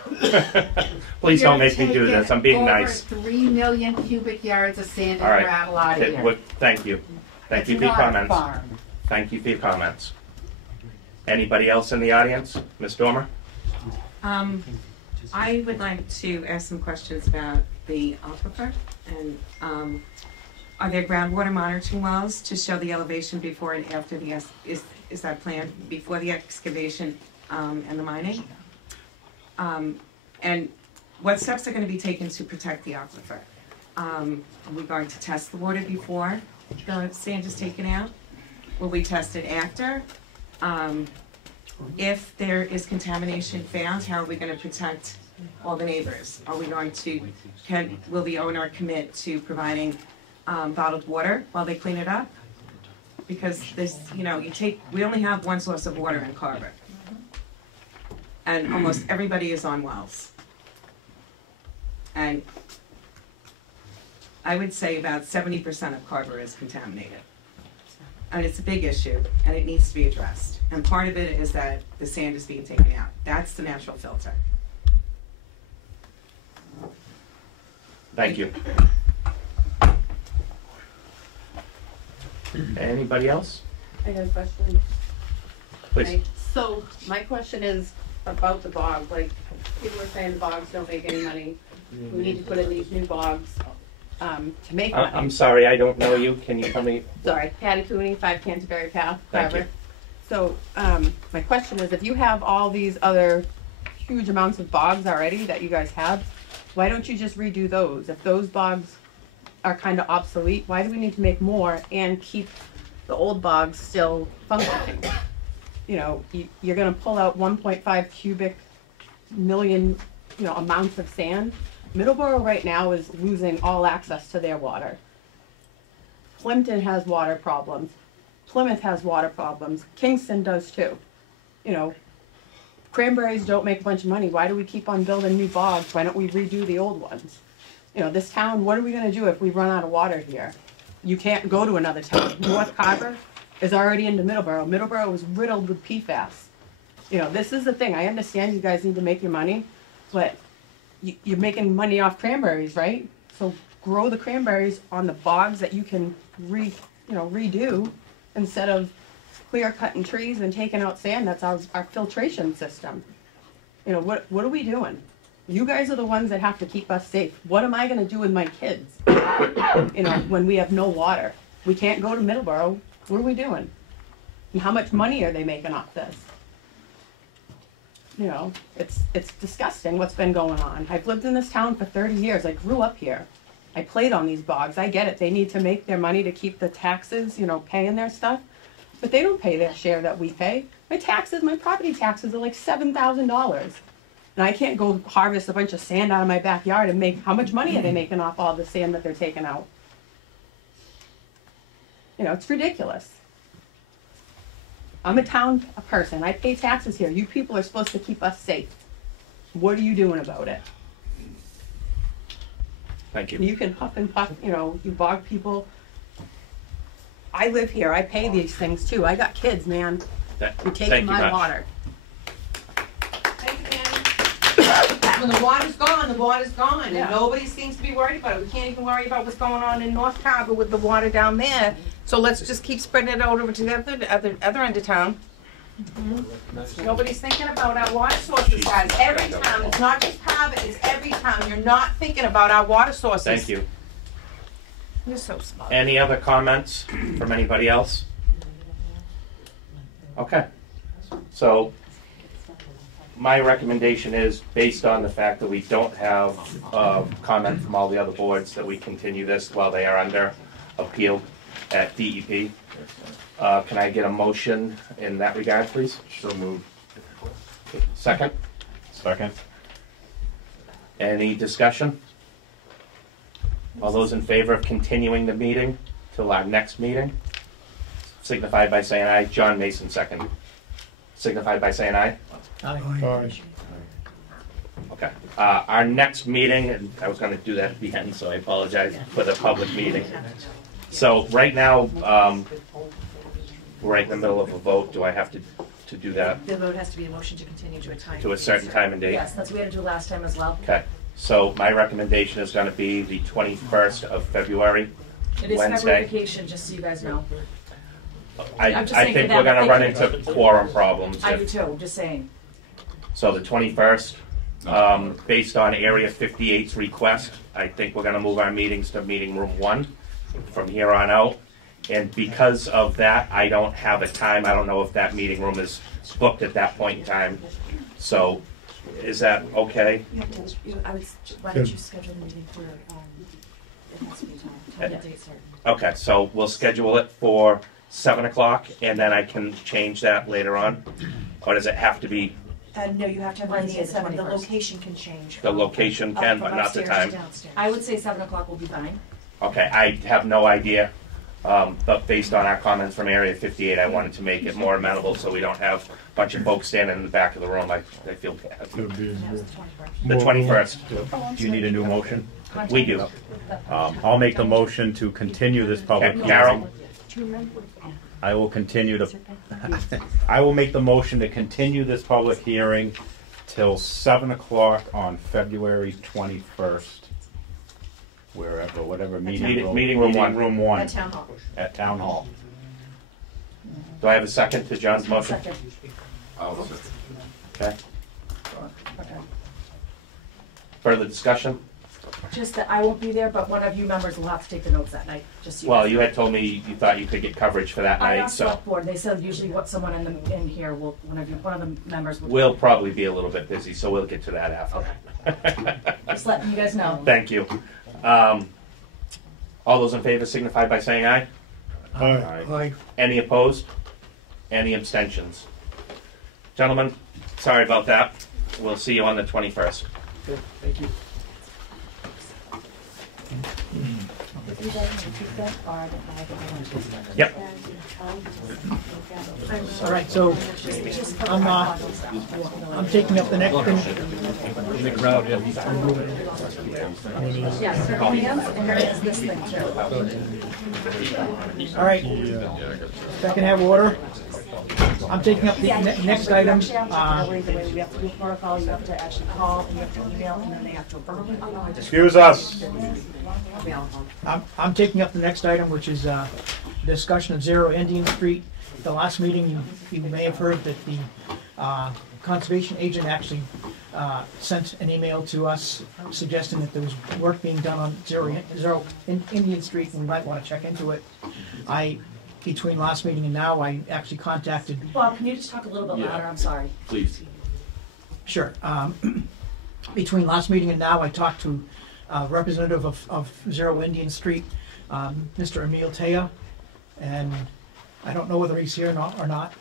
Please we don't have make me do this. I'm being taken nice. Over 3 million cubic yards of sand All and right. gravel out of here. Thank you. Thank you It's for your not a comments. farm. Thank you for your comments. Anybody else in the audience? Ms. Dormer? I would like to ask some questions about the aquifer. And are there groundwater monitoring wells to show the elevation before and after the is that planned before the excavation and the mining? And what steps are going to be taken to protect the aquifer? Are we going to test the water before the sand is taken out? Will we test it after? If there is contamination found, how are we going to protect all the neighbors? Are we going to, will the owner commit to providing bottled water while they clean it up? Because this, we only have one source of water in Carver. And almost everybody is on wells. And I would say about 70% of Carver is contaminated. And it's a big issue, and it needs to be addressed. And part of it is that the sand is being taken out. That's the natural filter. Thank you. Anybody else? I got a question. Please. Right. So my question is about the bog. Like, people are saying the bogs don't make any money. We need to put in these new bogs to make money. I'm sorry, I don't know you. Can you tell me? Sorry, Patty Cooney, 5 Canterbury Path, Thank Carver. you. So my question is, if you have all these other huge amounts of bogs already that you guys have, why don't you just redo those? If those bogs are kind of obsolete, why do we need to make more and keep the old bogs still functioning? You're going to pull out 1.5 cubic million, amounts of sand. Middleborough right now is losing all access to their water. Plimpton has water problems. Plymouth has water problems. Kingston does too. Cranberries don't make a bunch of money. Why do we keep on building new bogs? Why don't we redo the old ones? This town, what are we going to do if we run out of water here? You can't go to another town. North Carver is already into Middleborough. Middleborough is riddled with PFAS. This is the thing. I understand you guys need to make your money, but you're making money off cranberries, right? So grow the cranberries on the bogs that you can redo instead of clear cutting trees and taking out sand. That's our filtration system. What are we doing? You guys are the ones that have to keep us safe. What am I going to do with my kids? When we have no water, we can't go to Middleborough. What are we doing? And how much money are they making off this? It's disgusting what's been going on. I've lived in this town for 30 years. I grew up here. I played on these bogs. I get it. They need to make their money to keep the taxes, paying their stuff. But they don't pay their share that we pay. My property taxes are like $7,000. And I can't go harvest a bunch of sand out of my backyard and make, how much money are they making off all the sand that they're taking out? It's ridiculous. I'm a town person. I pay taxes here. You people are supposed to keep us safe. What are you doing about it? Thank you. You can huff and puff, you bog people. I live here. I pay these things too. I got kids, man. You're taking my water. When the water's gone, the water's gone. Yeah. And nobody seems to be worried about it. We can't even worry about what's going on in North Carver with the water down there. So let's just keep spreading it out over to the other end of town. Mm-hmm. Nobody's thinking about our water sources, guys. Every town. It's not just Carver, it's every town. You're not thinking about our water sources. Thank you. You're so smart. Any other comments from anybody else? Okay. So my recommendation is, based on the fact that we don't have comment from all the other boards, that we continue this while they are under appeal at DEP. Can I get a motion in that regard, please? So moved. Second? Second. Any discussion? All those in favor of continuing the meeting till our next meeting, signify by saying aye. John Mason, second. Signify by saying aye. Aye. Okay. Our next meeting, and I was going to do that at the end, so I apologize for the public meeting. So right now, we're right in the middle of a vote. Do I have to do that The vote has to be a motion to continue to a time. to a certain time and date? Yes, that's what we had to do last time as well. Okay. So my recommendation is going to be the 21st of February, It is Wednesday. February vacation, just so you guys know. I I'm just saying think for we're them, going to run they into quorum problems. I do too, just saying. So the 21st, based on Area 58's request, I think we're going to move our meetings to meeting room 1 from here on out. And because of that, I don't have a time. I don't know if that meeting room is booked at that point in time. So is that okay? Why don't you schedule the meeting for, it has to be time and date certain. Okay, so we'll schedule it for 7 o'clock, and then I can change that later on? Or does it have to be, No, you have to have Wednesday, Wednesday the at 7. The 21st. location can change. the location can, but From not the upstairs time? to downstairs. I would say 7 o'clock will be fine. Okay, I have no idea, but based on our comments from Area 58, I wanted to make it more amenable so we don't have a bunch of folks standing in the back of the room. I feel bad. That'd be The 21st. Do you need a new motion? We do. I'll make the motion to continue this public Okay, Carol? hearing. I will continue to, I will make the motion to continue this public hearing till 7 o'clock on February 21st. Wherever, whatever meeting room. Meeting room 1. Room 1. At Town Hall. At Town Hall. Do I have a second to John's motion? Second. I'll say. Okay. Okay. Further discussion? Just that I won't be there, but one of you members will have to take the notes that night, just so you Well, guys you know. had told me you thought you could get coverage for that I night, asked so select board, they said usually what someone in here will, one of the members will. we'll probably be a little bit busy, so we'll get to that after. Okay. Just letting you guys know. Thank you. All those in favor signify by saying aye. Aye. Aye. Any opposed? Any abstentions? Gentlemen, sorry about that. We'll see you on the 21st. Thank you. Yep. All right, so I'm taking up the next In the crowd, yeah. Yes, for hands, and there is this thing too. All right, if I can have order. I'm taking up the next item. The way we have to do protocol, you have to actually call, and you have to email, and then they have to approve it. Excuse us. I'm taking up the next item, which is discussion of 0 Indian Street. The last meeting, you may have heard that the conservation agent actually sent an email to us suggesting that there was work being done on 0 Indian Street, and we might want to check into it. Between last meeting and now, I actually contacted. Bob, can you just talk a little bit louder? I'm sorry. Please. Sure. Between last meeting and now, I talked to a representative of 0 Indian Street, Mr. Emil Taya, and I don't know whether he's here or not.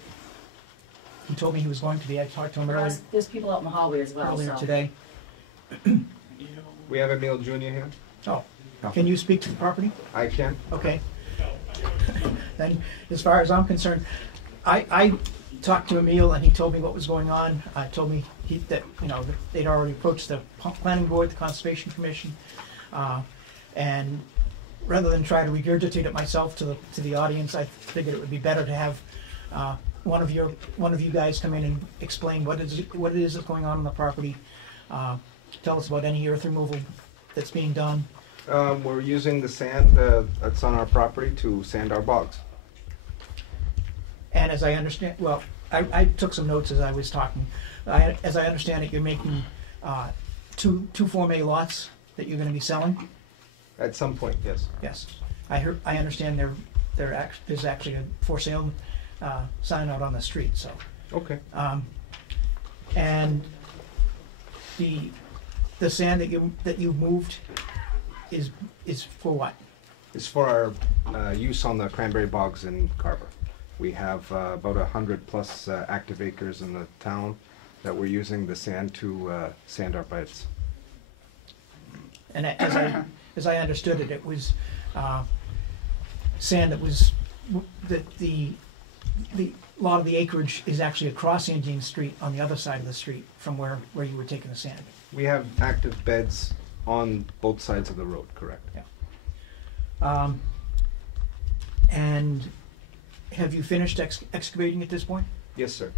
He told me he was going to be. I talked to him There's people out in the hallway as well, earlier so. today. We have Emil Jr. here. Oh, can you speak to the property? I can. Okay. Then, as far as I'm concerned, I talked to Emil and he told me what was going on. Told me that they'd already approached the planning board, the conservation commission, and rather than try to regurgitate it myself to the audience, I figured it would be better to have one of you guys come in and explain what it is that's going on the property. Tell us about any earth removal that's being done. We're using the sand that's on our property to sand our bogs. And as I understand, well, I took some notes as I was talking. As I understand it, you're making two Form A lots that you're going to be selling? At some point, yes. Yes. I understand there's actually a for sale sign out on the street, so. Okay. And the sand that you moved is for what? It's for our use on the cranberry bogs in Carver. We have about 100+ active acres in the town that we're using the sand to sand our beds. And as I understood it, it was sand that was the lot of the acreage is actually across Indian Street on the other side of the street from where you were taking the sand. We have active beds on both sides of the road, correct? Yeah. And have you finished excavating at this point? Yes, sir.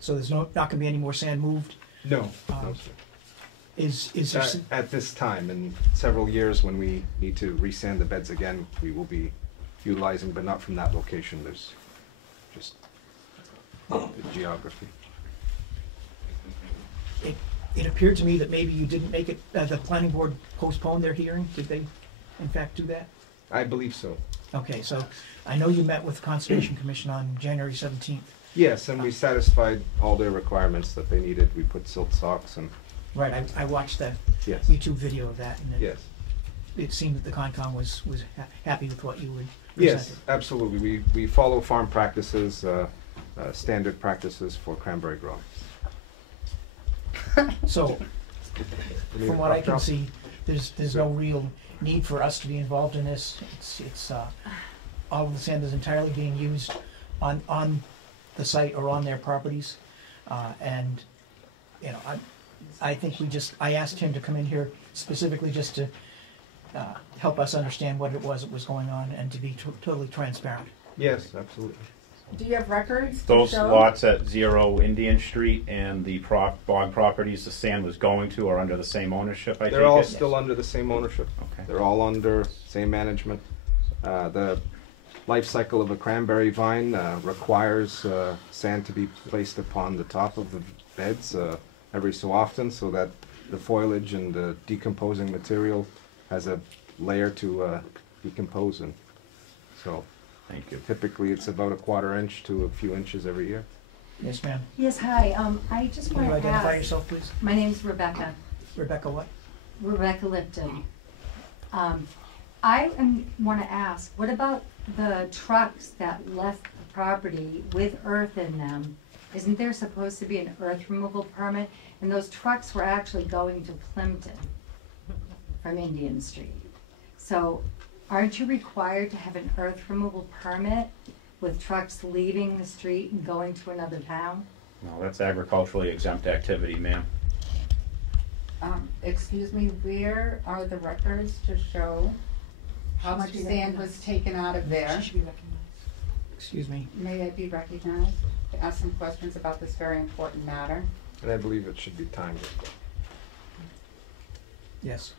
So there's not going to be any more sand moved? No, no, sir. Is there At this time, in several years, when we need to resand the beds again, we will be utilizing, but not from that location. There's just the geography. It appeared to me that maybe you didn't make it, the planning board postponed their hearing. Did they, in fact, do that? I believe so. Okay, so I know you met with the Conservation Commission on January 17th. Yes, and we satisfied all their requirements that they needed. We put silt socks and... Right, I watched the Yes. YouTube video of that, and Yes. it seemed that the Concom was happy with what you would Yes, presented. absolutely. We follow farm practices, standard practices for cranberry growing. So, from what I can see, there's no real need for us to be involved in this. It's all of the sand is entirely being used on the site or on their properties, and you know, I think I asked him to come in here specifically just to help us understand what it was that was going on and to be totally transparent. Yes, absolutely. Do you have records to Those show? lots at 0 Indian Street and the bog properties the sand was going to are under the same ownership, I take it? They're all still under the same ownership. Okay. They're all under same management. The life cycle of a cranberry vine requires sand to be placed upon the top of the beds every so often so that the foliage and the decomposing material has a layer to decompose in. So thank you. Typically it's about a 1/4 inch to a few inches every year. Yes, ma'am. Yes, hi, I just Can want you to identify ask. yourself, please? My name's Rebecca. Rebecca what? Rebecca Lipton. I want to ask, what about the trucks that left the property with earth in them? Isn't there supposed to be an earth removal permit? And those trucks were actually going to Plimpton from Indian Street. So aren't you required to have an earth removal permit with trucks leaving the street and going to another town? No, that's agriculturally exempt activity, ma'am. Excuse me, where are the records to show how much sand was taken out of there? Excuse me. May I be recognized to ask some questions about this very important matter? And I believe it should be timed as well. Yes.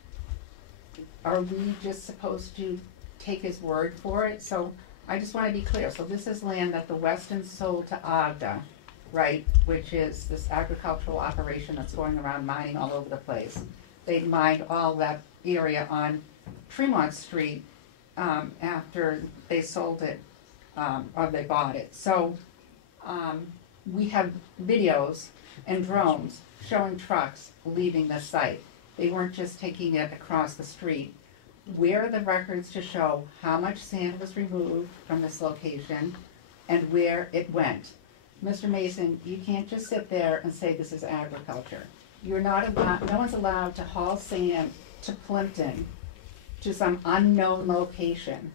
Are we just supposed to take his word for it? So I just want to be clear. So this is land that the Westons sold to Agda, right? Which is this agricultural operation that's going around mining all over the place. They mined all that area on Tremont Street after they sold it or they bought it. So we have videos and drones showing trucks leaving the site. They weren't just taking it across the street. Where are the records to show how much sand was removed from this location and where it went? Mr. Mason, you can't just sit there and say this is agriculture. You're not allowed, no one's allowed to haul sand to Plimpton, to some unknown location,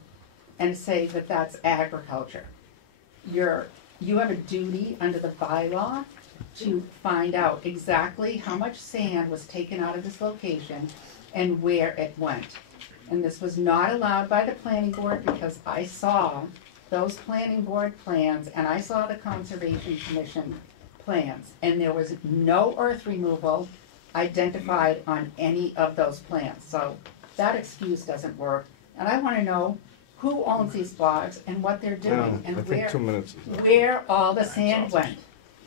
and say that that's agriculture. You have a duty under the bylaw to find out exactly how much sand was taken out of this location and where it went. And this was not allowed by the planning board because I saw those planning board plans and I saw the Conservation Commission plans, and there was no earth removal identified on any of those plans. So that excuse doesn't work. And I want to know who owns these bogs and what they're doing and I think 2 minutes. where all the sand went.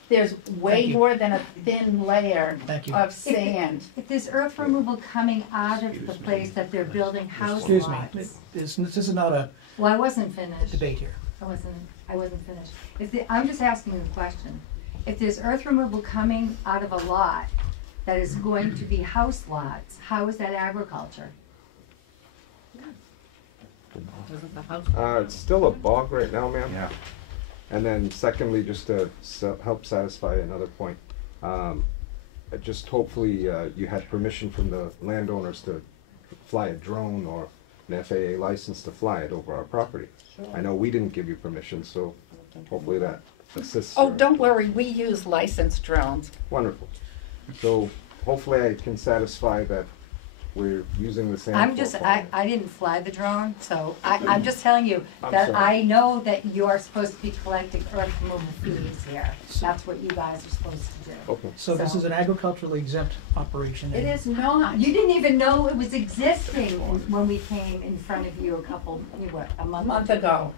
there's Thank way you. more than a thin layer Thank you. of sand. If there's earth removal coming out of the place that they're building house Excuse me, lots. this is not a Well, I wasn't finished. debate here. I wasn't finished. I'm just asking the question. If there's earth removal coming out of a lot that is going to be house lots, how is that agriculture? It's still a bog right now, ma'am. Yeah. And then secondly, just to help satisfy another point, just hopefully you had permission from the landowners to fly a drone or an FAA license to fly it over our property. I know we didn't give you permission, so hopefully that assists. Oh, don't worry, we use licensed drones. Wonderful. So hopefully I can satisfy that we're using the same. I didn't fly the drone, so I'm just telling you I'm that sorry. I know that you are supposed to be collecting earth removal fees here. That's what you guys are supposed to do. Okay. So this is an agriculturally exempt operation. It is not. You didn't even know it was existing when we came in front of you a month ago.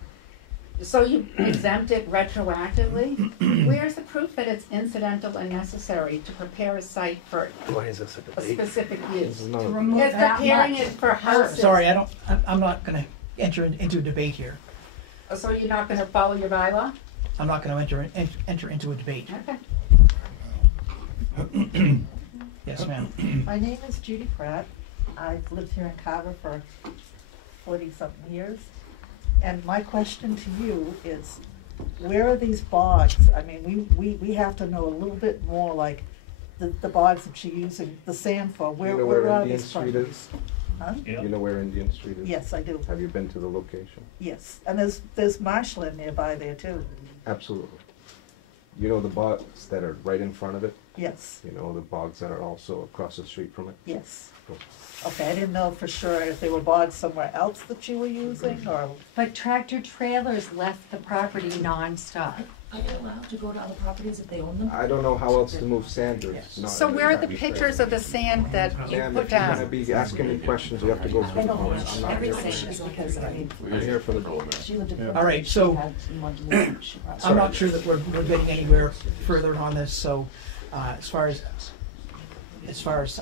So you exempt it retroactively? Where's the proof that it's incidental and necessary to prepare a site for Why is this a specific use? This is not to a- remove It's that preparing much. it for houses. Sorry, I'm not gonna enter into a debate here. So you're not gonna follow your bylaw? I'm not gonna enter into a debate. Okay. Yes, ma'am. My name is Judy Pratt. I've lived here in Carver for 40-something years. And my question to you is, where are these bogs? I mean, we have to know a little bit more, like, the bogs that you're using the sand for. You know where are Indian these Street from? is? Huh? You know where Indian Street is? Yes, I do. Have you been to the location? Yes, and there's marshland nearby there too. Absolutely. You know the bogs that are right in front of it? Yes, You know the bogs that are also across the street from it? yes. Okay, I didn't know for sure if they were bogs somewhere else that you were using, or, But tractor trailers left the property nonstop. Are they allowed to go to other properties if they own them? I don't know how else to move sand. There's not So where are the any pictures of the sand that you Ma'am, put if you're gonna down? be asking me questions, you have to go through the motions. I'm not here for Everything is because, I mean, I'm here for the she lived in. All right, so I'm not sure that we're getting anywhere further on this. So as far as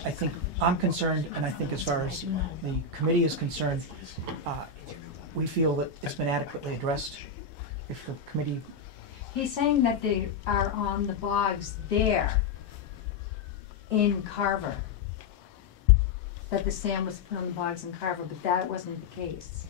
I think I'm concerned, and I think as far as the committee is concerned, we feel that it's been adequately addressed. If the committee, He's saying that they are on the bogs there in Carver. That the sand was put on the bogs in Carver, but that wasn't the case.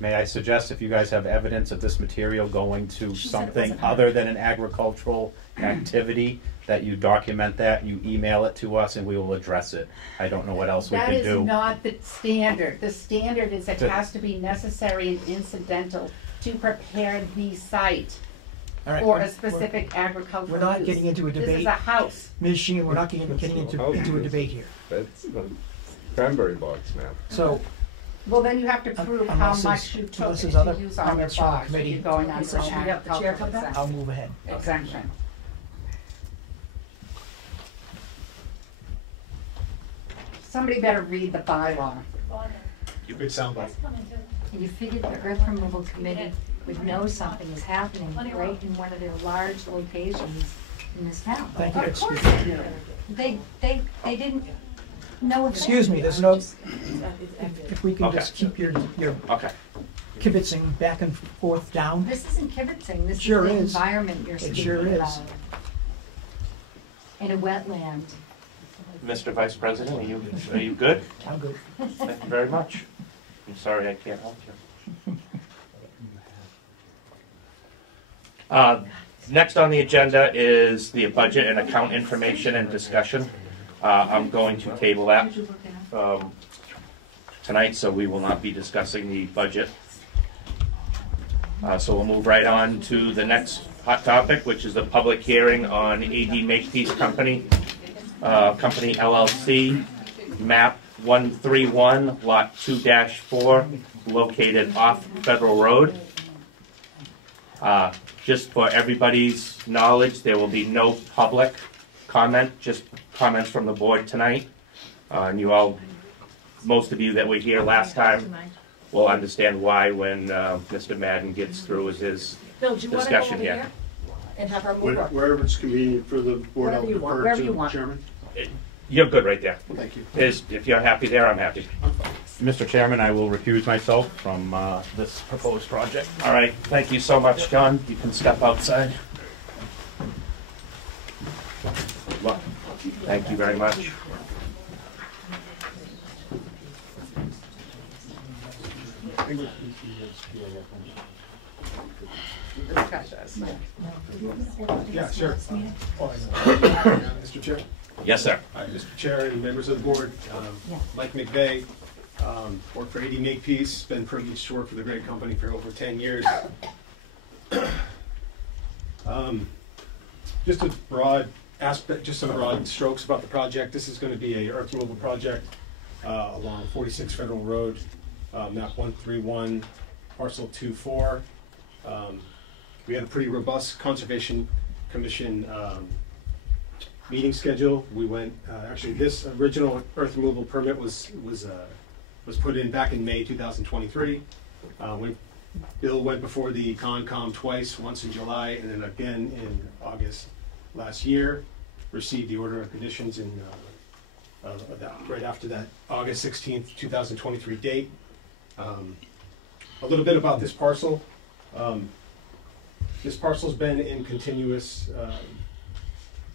May I suggest if you guys have evidence of this material going to She said it something wasn't other than an agricultural activity, that you document that, you email it to us, and we will address it. I don't know what else we That could is do. not the standard. The standard is it To- has to be necessary and incidental to prepare the site all right, for a specific agricultural use. we're not getting into a This is debate. a house. Ms. Sheehan, we're not getting into a debate here. That's the cranberry bogs, ma'am. So Well, then you have to prove how unless much there's- you took unless to there's other use on your comments from the box. committee, You're going on So an should we have the chair come back? I'll move ahead. exemption. Somebody better read the bylaw. You could sound like. And you figured the earth removal committee would know something was happening right in one of their large locations in this town. Thank you. Of course Excuse me. They didn't know. Excuse me, there's no, if we can Okay. just keep your Okay. kibitzing back and forth down. This isn't kibitzing, this is Sure the is. environment you're It speaking sure is. about. In a wetland. Mr. Vice President, are you good? I'm good. Thank you very much. I'm sorry I can't help you. Next on the agenda is the budget and account information and discussion. I'm going to table that tonight, so we will not be discussing the budget. So we'll move right on to the next hot topic, which is the public hearing on AD Makepeace Company, Company LLC, map 131, lot 2-4, located off Federal Road. Just for everybody's knowledge, there will be no public comment, just comments from the board tonight. And you all, most of you that were here last time will understand why when Mr. Madden gets through with his Bill, do you want to go discussion over here. here? and have her move up. Wherever it's convenient for the board, I'll Whatever you want, defer wherever to you the want. chairman. You're good right there. Thank you. If you're happy there, I'm happy. Mr. Chairman, I will recuse myself from this proposed project. All right, thank you so much, John. You can step outside. Well, thank you very much. Yeah, sure. Mr. Chair? Yes, sir. Hi, Mr. Chair and members of the board. Mike McVeigh, worked for 80 Makepeace, been privileged to work for the great company for over 10 years. Just a broad aspect, just some broad strokes about the project. This is going to be a earth removal project along 46 Federal Road, map 131, parcel 24. We had a pretty robust Conservation Commission meeting schedule. We went, actually this original earth removal permit was put in back in May 2023. Bill went before the Concom twice, once in July and then again in August last year. Received the order of conditions in right after that August 16th, 2023 date. A little bit about this parcel. This parcel's been in continuous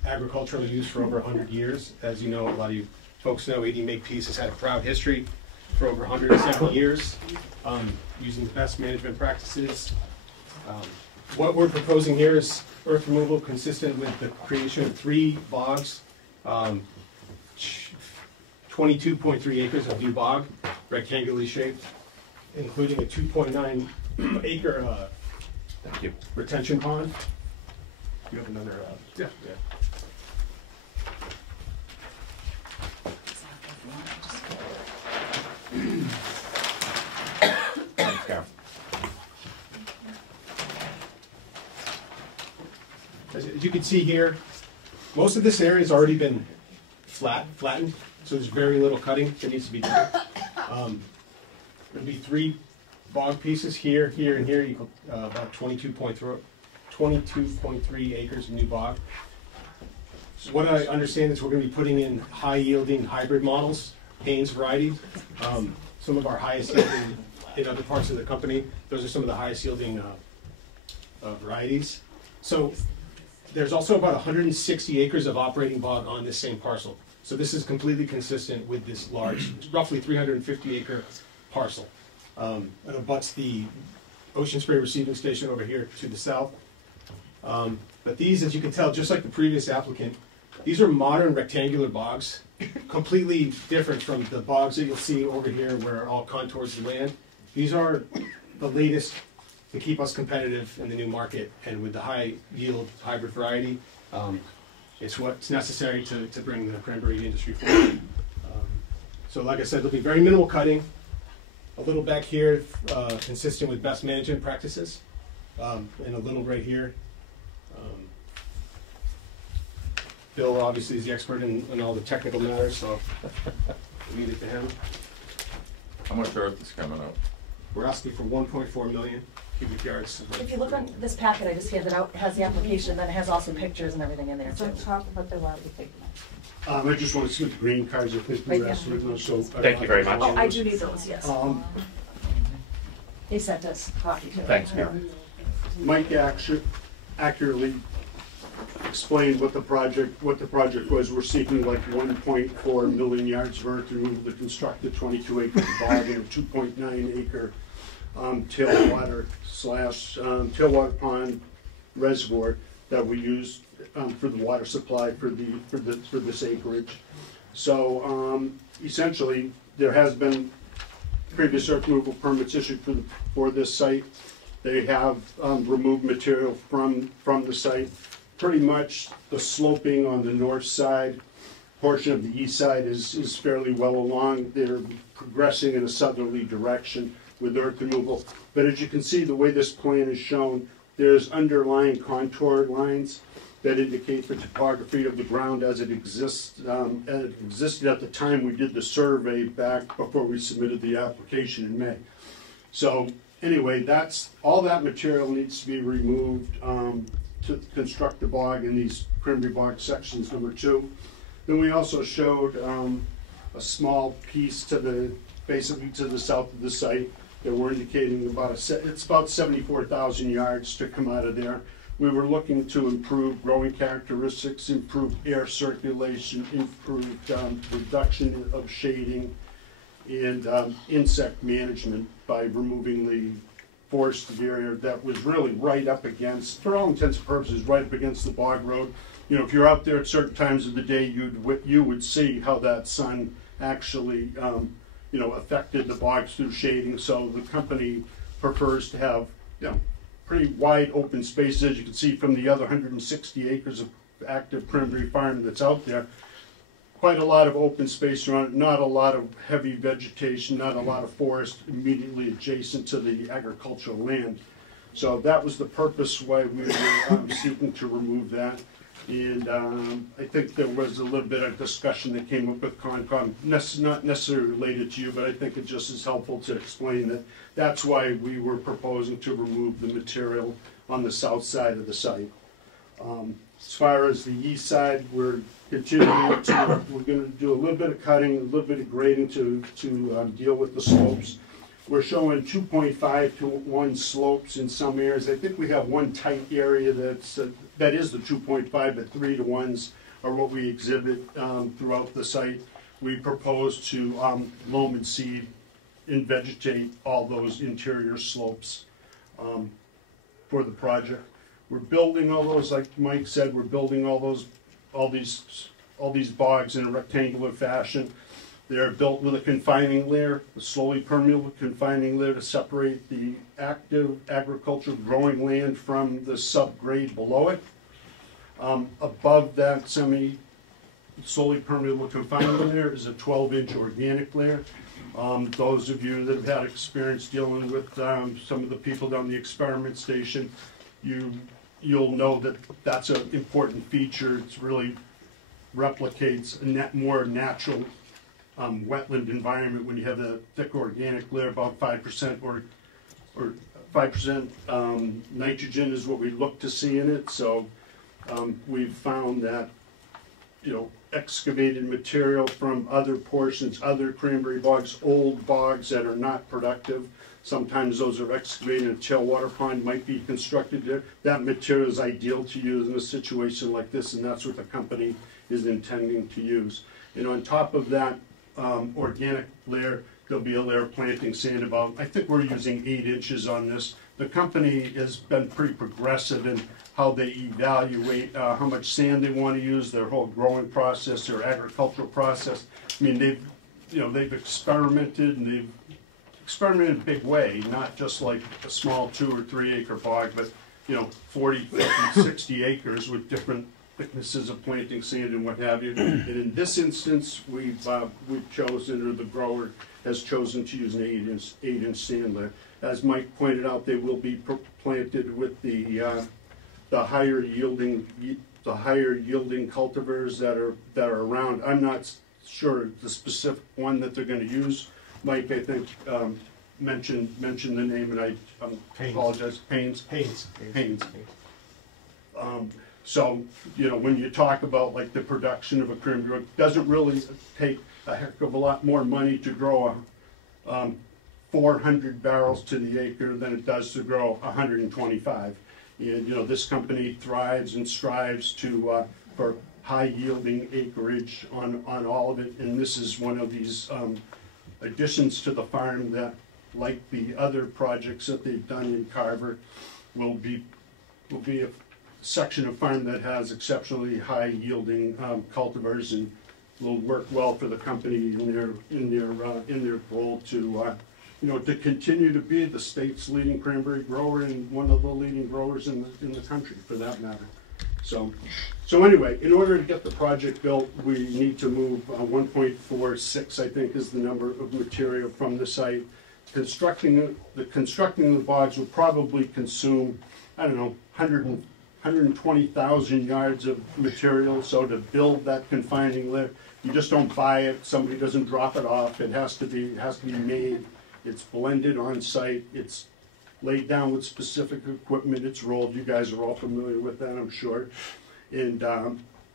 agricultural use for over 100 years. As you know, a lot of you folks know, 80 Makepeace has had a proud history for over 170 years, using the best management practices. What we're proposing here is earth removal consistent with the creation of 3 bogs, 22.3 acres of new bog, rectangularly shaped, including a 2.9 acre Thank you. retention pond. You have another, yeah. Thanks, Carol. As you can see here, most of this area has already been flattened, so there's very little cutting that needs to be done. There'll be 3 bog pieces here, here, and here, equal about 22.3 acres of new bog. So what I understand is we're going to be putting in high-yielding hybrid models, Haynes varieties. Some of our highest yielding in other parts of the company. Those are some of the highest yielding varieties. So there's also about 160 acres of operating bog on this same parcel. So this is completely consistent with this large, roughly 350 acre parcel. It abuts the ocean spray receiving station over here to the south. But these, as you can tell, just like the previous applicant, these are modern rectangular bogs, completely different from the bogs that you'll see over here where it all contours the land. These are the latest to keep us competitive in the new market, and with the high yield hybrid variety, it's what's necessary to bring the cranberry industry forward. So like I said, there'll be very minimal cutting. A little back here, consistent with best management practices, and a little right here. Bill obviously is the expert in all the technical matters, so I'll leave it to him. How much earth is coming up? We're asking for 1.4 million cubic yards. If you look on this packet I just handed out, it has the application, then it has also pictures and everything in there too. So talk about the water thing. I just want to see what the green cards are Right, yeah. so. Thank you very much. Oh, I do need those, yes. He sent us a copy too. Thanks, Mary. Mike accurately explained what the project was. We're seeking like 1.4 million yards of earth to remove the constructed 22 acre bog and a 2.9 acre tailwater pond reservoir that we use for the water supply for this acreage. So essentially, there has been previous earth removal permits issued for this site. They have removed material from the site. Pretty much the sloping on the north side, portion of the east side is fairly well along. They're progressing in a southerly direction with earth removal. But as you can see, the way this plan is shown, there's underlying contour lines that indicate the topography of the ground as it existed at the time we did the survey back before we submitted the application in May. So anyway, all that material needs to be removed to construct the bog in these cranberry bog sections, number 2. Then we also showed a small piece to the, basically to the south of the site that we're indicating it's about 74,000 yards to come out of there. We were looking to improve growing characteristics, improve air circulation, improved reduction of shading, and insect management by removing the forested area that was really right up against, for all intents and purposes, right up against the bog road. You know, if you're out there at certain times of the day, you would see how that sun actually, you know, affected the bogs through shading. So the company prefers to have, you know, pretty wide open spaces, as you can see from the other 160 acres of active cranberry farm that's out there. Quite a lot of open space around it, not a lot of heavy vegetation, not a lot of forest immediately adjacent to the agricultural land. So that was the purpose why we were seeking to remove that. And I think there was a little bit of discussion that came up with Concom, not necessarily related to you, but I think it just is helpful to explain that that's why we were proposing to remove the material on the south side of the site. As far as the east side, we're continuing to, we're going to do a little bit of cutting, a little bit of grading to deal with the slopes. We're showing 2.5 to 1 slopes in some areas. I think we have one tight area that's that is the 2.5, but 3 to 1s are what we exhibit throughout the site. We propose to loam and seed and vegetate all those interior slopes for the project. We're building all those, like Mike said, we're building all these bogs in a rectangular fashion. They're built with a confining layer, a slowly permeable confining layer to separate the active agricultural growing land from the subgrade below it. Above that slowly permeable confining layer is a 12-inch organic layer. Those of you that have had experience dealing with some of the people down the experiment station, you'll know that that's an important feature. It really replicates a more natural wetland environment when you have a thick organic layer, about 5% or 5% nitrogen is what we look to see in it. So we've found that, you know, excavated material from other portions, other cranberry bogs, old bogs that are not productive. Sometimes those are excavated, a tailwater pond might be constructed there. That material is ideal to use in a situation like this, and that's what the company is intending to use. And on top of that organic layer, there'll be a layer of planting sand about, I think we're using 8 inches on this. The company has been pretty progressive in how they evaluate how much sand they want to use, their whole growing process, their agricultural process. I mean, they've experimented, and they've experimented in a big way, not just like a small 2 or 3 acre bog, but 40, 50, 60 acres with different thicknesses of planting sand and what have you. And in this instance, we've chosen, or the grower has chosen to use an 8-inch sand layer. As Mike pointed out, they will be planted with the higher yielding cultivars that are around. I'm not sure the specific one that they're going to use. Mike, I think, mentioned the name, and I apologize. Haynes. So, when you talk about like the production of a cranberry, it doesn't really take a heck of a lot more money to grow 400 barrels to the acre than it does to grow 125. And this company thrives and strives for high yielding acreage on all of it, and this is one of these additions to the farm that, like the other projects that they've done in Carver, will be a section of farm that has exceptionally high yielding cultivars, and will work well for the company in their goal to continue to be the state's leading cranberry grower and one of the leading growers in the country, for that matter. So anyway, in order to get the project built, we need to move 1.46, I think, is the number of material from the site. Constructing the bogs will probably consume, I don't know, 120,000 yards of material. So to build that confining layer, you just don't buy it. Somebody doesn't drop it off. It has to be made. It's blended on site. It's laid down with specific equipment. It's rolled. You guys are all familiar with that, I'm sure. And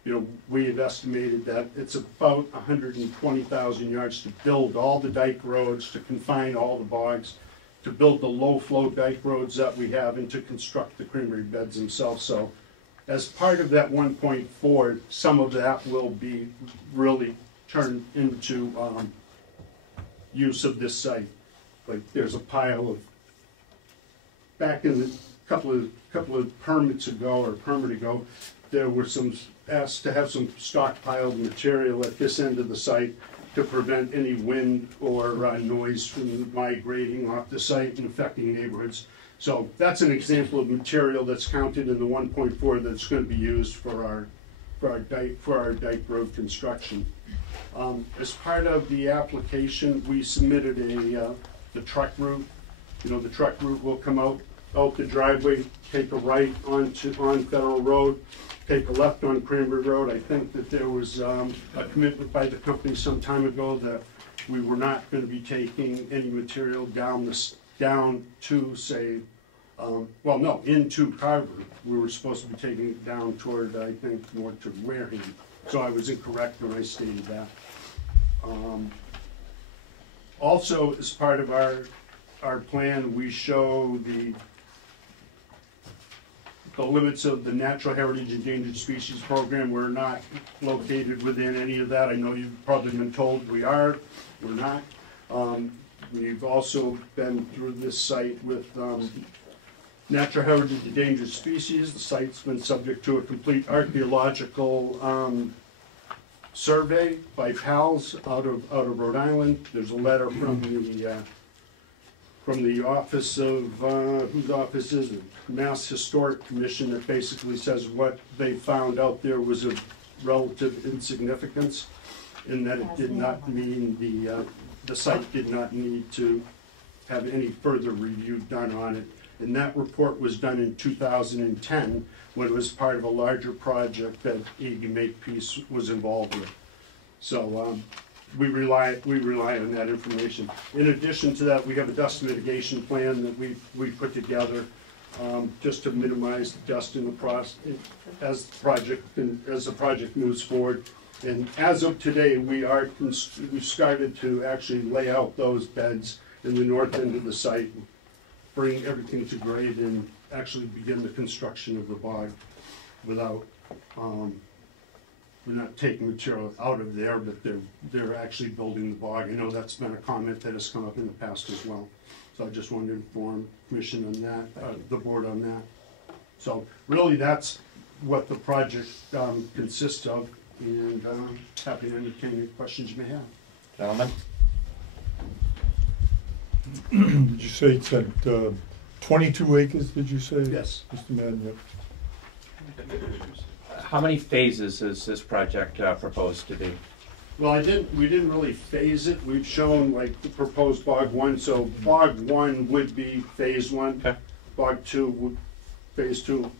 you know, we have estimated that it's about 120,000 yards to build all the dike roads, to confine all the bogs, to build the low-flow dike roads that we have, and to construct the cranberry beds themselves. So as part of that 1.4, some of that will be really turned into use of this site. Like there's a pile of, back in the couple of permit ago, there were some asked to have some stockpiled material at this end of the site to prevent any wind or noise from migrating off the site and affecting neighborhoods. So that's an example of material that's counted in the 1.4 that's going to be used for our dike road construction. As part of the application, we submitted the truck route. You know, the truck route will come out the driveway, take a right on Federal Road, take a left on Cranberry Road. I think that there was a commitment by the company some time ago that we were not going to be taking any material down to, say, into Carver. We were supposed to be taking it down toward, I think, more to Wareham. So I was incorrect when I stated that. Also, as part of our plan, we show the limits of the Natural Heritage Endangered Species Program. We're not located within any of that. I know you've probably been told we are. We're not. We've also been through this site with Natural Heritage Endangered Species. The site's been subject to a complete archaeological survey by PALS out of Rhode Island. There's a letter from the office of, whose office is it? Mass Historic Commission, that basically says what they found out there was of relative insignificance, and that it did not mean the site did not need to have any further review done on it. And that report was done in 2010 when it was part of a larger project that EG Makepeace was involved with. So we rely on that information. In addition to that, we have a dust mitigation plan that we put together just to minimize the dust in the process as the project moves forward. And as of today, we've started to actually lay out those beds in the north end of the site, bring everything to grade, and actually begin the construction of the bog without. We're not taking material out of there, but they're actually building the bog. I know that's been a comment that has come up in the past as well. So I just wanted to inform Commission on that, the board on that. So really, that's what the project consists of, and happy to entertain any questions you may have. Gentlemen? Did you say it's at 22 acres, did you say? Yes. Mr. Madden, How many phases is this project proposed to be? Well, we didn't really phase it. We've shown like the proposed bog 1. So bog 1 would be phase 1. Okay. Bog 2 would phase 2,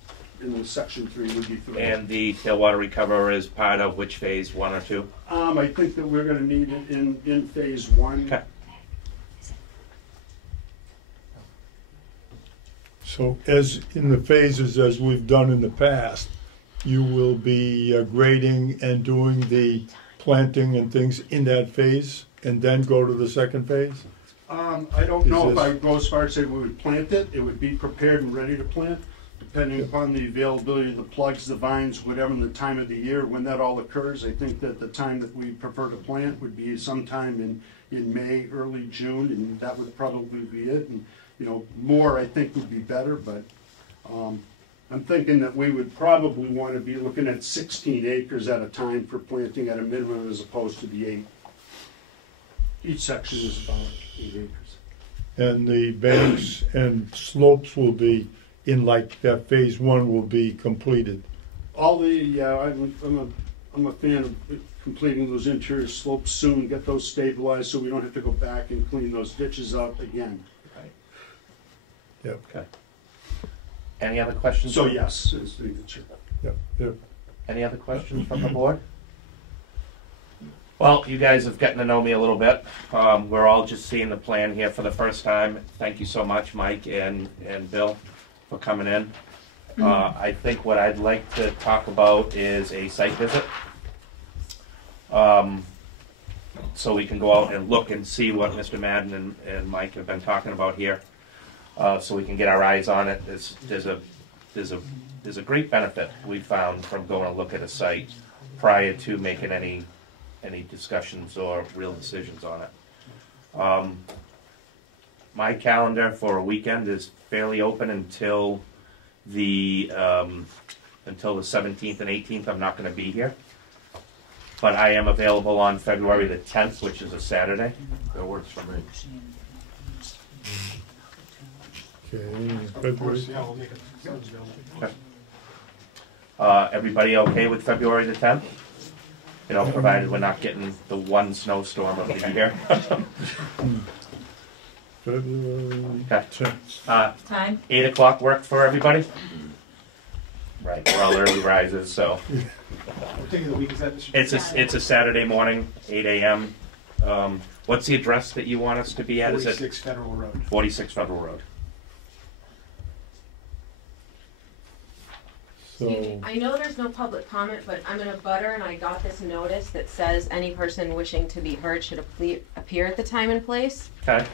and then section 3 would be 3. And the tailwater recovery is part of which phase, 1 or 2? I think that we're going to need it in phase 1. Okay. So as in the phases as we've done in the past, you will be grading and doing the planting and things in that phase and then go to the second phase? I don't know if I would go as far as say we would plant it. It would be prepared and ready to plant, depending upon the availability of the plugs, the vines, whatever, in the time of the year when that all occurs. I think that the time that we prefer to plant would be sometime in May, early June, and that would probably be it. And you know, more I think would be better, but I'm thinking that we would probably want to be looking at 16 acres at a time for planting at a minimum, as opposed to the 8. Each section is about 8 acres. And the banks and slopes will be in, like that phase 1 will be completed. All the I'm a fan of completing those interior slopes soon, get those stabilized, so we don't have to go back and clean those ditches up again. Right. Yep. Okay. Any other questions? So yes, is the answer. Yep. Yep. Any other questions from the board? Well, you guys have gotten to know me a little bit. We're all just seeing the plan here for the first time. Thank you so much, Mike and Bill, for coming in. I think what I'd like to talk about is a site visit. So we can go out and look and see what Mr. Madden and Mike have been talking about here. So we can get our eyes on it. There's a great benefit we found from going to look at a site prior to making any discussions or real decisions on it. My calendar for a weekend is fairly open until the 17th and 18th. I'm not going to be here, but I am available on February the 10th, which is a Saturday. That works for me. Okay, February. Yeah, we'll make it. Okay. Everybody okay with February the 10th? You know, provided we're not getting the one snowstorm of the year. February Okay. 10th. Time? 8 o'clock work for everybody? Right, we're all early risers, so. What day of the week is that? It's a Saturday morning, 8 a.m. What's the address that you want us to be at? Is it 46 Federal Road. 46 Federal Road. So, I know there's no public comment, but I'm in a butter and I got this notice that says any person wishing to be heard should appear at the time and place. Okay.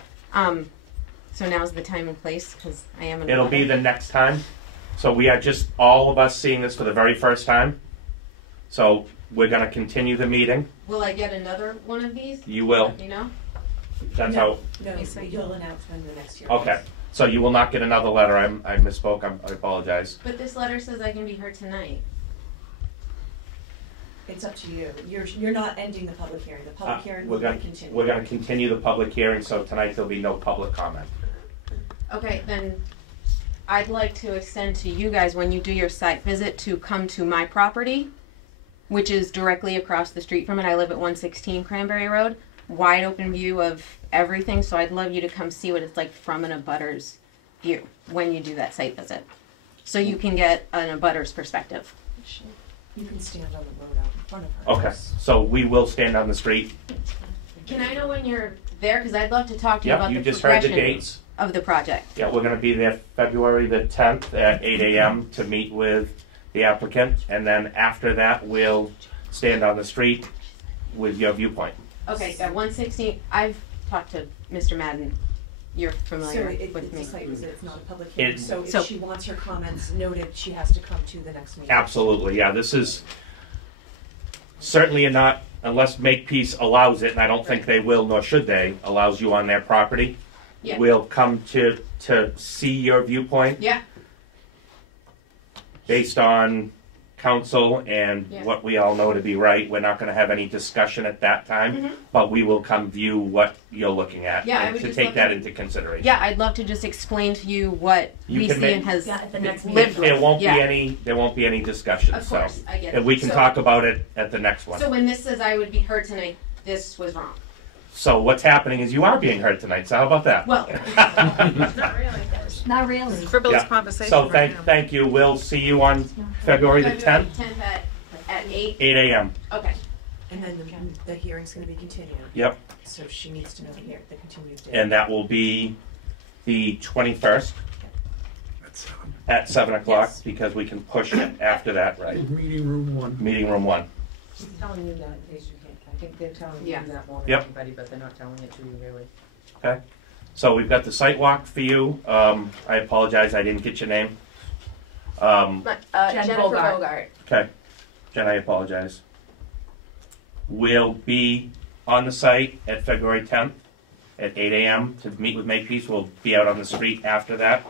So now's the time and place because I am in a It'll be the next time. So we are just all of us seeing this for the very first time. So we're going to continue the meeting. Will I get another one of these? You will. Let me know. That's how. No, you'll announce when the next year. Okay. So you will not get another letter. I misspoke. I apologize. But this letter says I can be heard tonight. It's up to you. You're not ending the public hearing. The public hearing will continue. We're going to continue the public hearing. So tonight there'll be no public comment. Okay, then I'd like to extend to you guys when you do your site visit to come to my property, which is directly across the street from it. I live at 116 Cranberry Road. Wide open view of everything, so I'd love you to come see what it's like from an abutter's view when you do that site visit. So you can get an abutter's perspective. You can stand on the road out in front of her. Okay. So we will stand on the street. Can I know when you're there? Because I'd love to talk to you about you the just heard the progression dates. of the project. Yeah, we're going to be there February the 10th at 8 a.m. to meet with the applicant, and then after that we'll stand on the street with your viewpoint. Okay, at 116, I've talked to Mr. Madden. You're familiar with me. It's a site visit, it's not a public hearing. It's- So if So- she wants her comments noted, she has to come to the next meeting. Absolutely, yeah. This is certainly not, unless Makepeace allows it, and I don't think they will, nor should they, allows you on their property. Yeah. We'll come to see your viewpoint Yeah. based on council and Yeah. what we all know to be right. We're not going to have any discussion at that time, Mhm. but we will come view what you're looking at Yeah, I and would to just take love that to- into consideration. Yeah, I'd love to just explain to you what You VCN can make- has Yeah, at the next lived with. There won't Yeah. be any discussion. Of course, I get it. And we can So- talk about it at the next one. So when this says I would be heard tonight, this was wrong. So what's happening is you are being heard tonight. So how about that? Well, Not really. Frivolous Yeah. conversation. So right now. thank you. We'll see you on February the 10th, 10th at 8. 8 a.m. Okay. And then the hearing's gonna be continued. Yep. So she needs to know the continued date. And that will be the 21st at 7 o'clock Yes. because we can push it after that, right? Meeting room 1. Meeting room 1. She's telling you that in case you can't. I think they're telling Yeah. you that more than Yep. anybody, but they're not telling it to you really. Okay. So we've got the site walk for you. I apologize, I didn't get your name. Jennifer Bogart. Bogart. Okay. Jen, I apologize. We'll be on the site at February 10th at 8 a.m. to meet with Makepeace. We'll be out on the street after that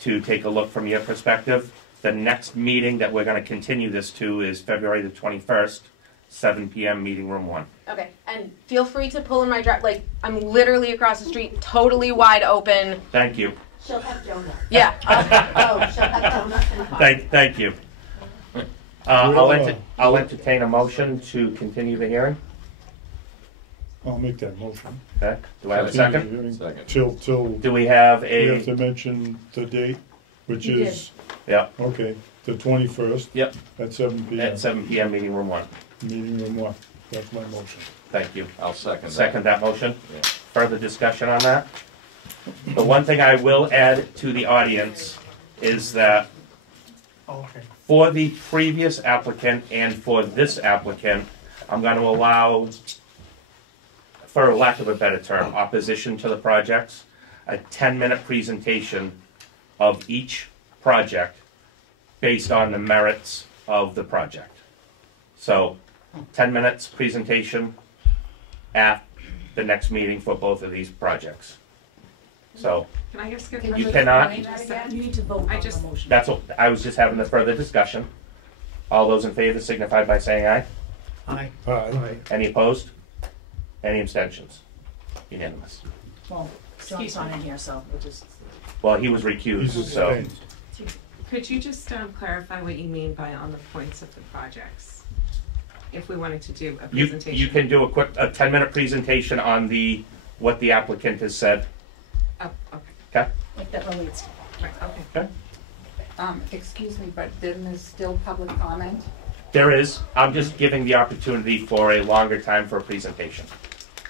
to take a look from your perspective. The next meeting that we're going to continue this to is February the 21st, 7 p.m., meeting room 1. Okay, and feel free to pull in my drive. Like, I'm literally across the street, totally wide open. Thank you. She'll have donuts. Yeah. She'll have donuts in the car. Thank you. I'll entertain a motion to continue the hearing. I'll make that motion. Okay. Do I have a Continue second? the hearing Second. Till, Do we have we a? have to mention the date, which You is, Yeah. okay, the 21st Yep. at 7 p.m. At 7 p.m. meeting room 1. Meeting room 1. That's my motion. Thank you. I'll second that. Second that motion. Yeah. Further discussion on that? The one thing I will add to the audience is that for the previous applicant and for this applicant, I'm going to allow, for lack of a better term, opposition to the projects, a 10-minute presentation of each project based on the merits of the project. So 10 minutes presentation at the next meeting for both of these projects. So Can I ask a you question? cannot, You need to vote on the motion. that's what, I was just having the further discussion. All those in favor signify by saying aye. Aye. Aye. Any opposed? Any abstentions? Unanimous. Well, John's not in here, so we'll just. Well, he was recused, so. Could you just clarify what you mean by on the points of the projects? If we wanted to do a presentation. You can do a 10-minute presentation on what the applicant has said. Oh, okay. Okay? Like that relates. Right, okay. Okay. Excuse me, but then there's still public comment? There is. I'm just giving the opportunity for a longer time for a presentation.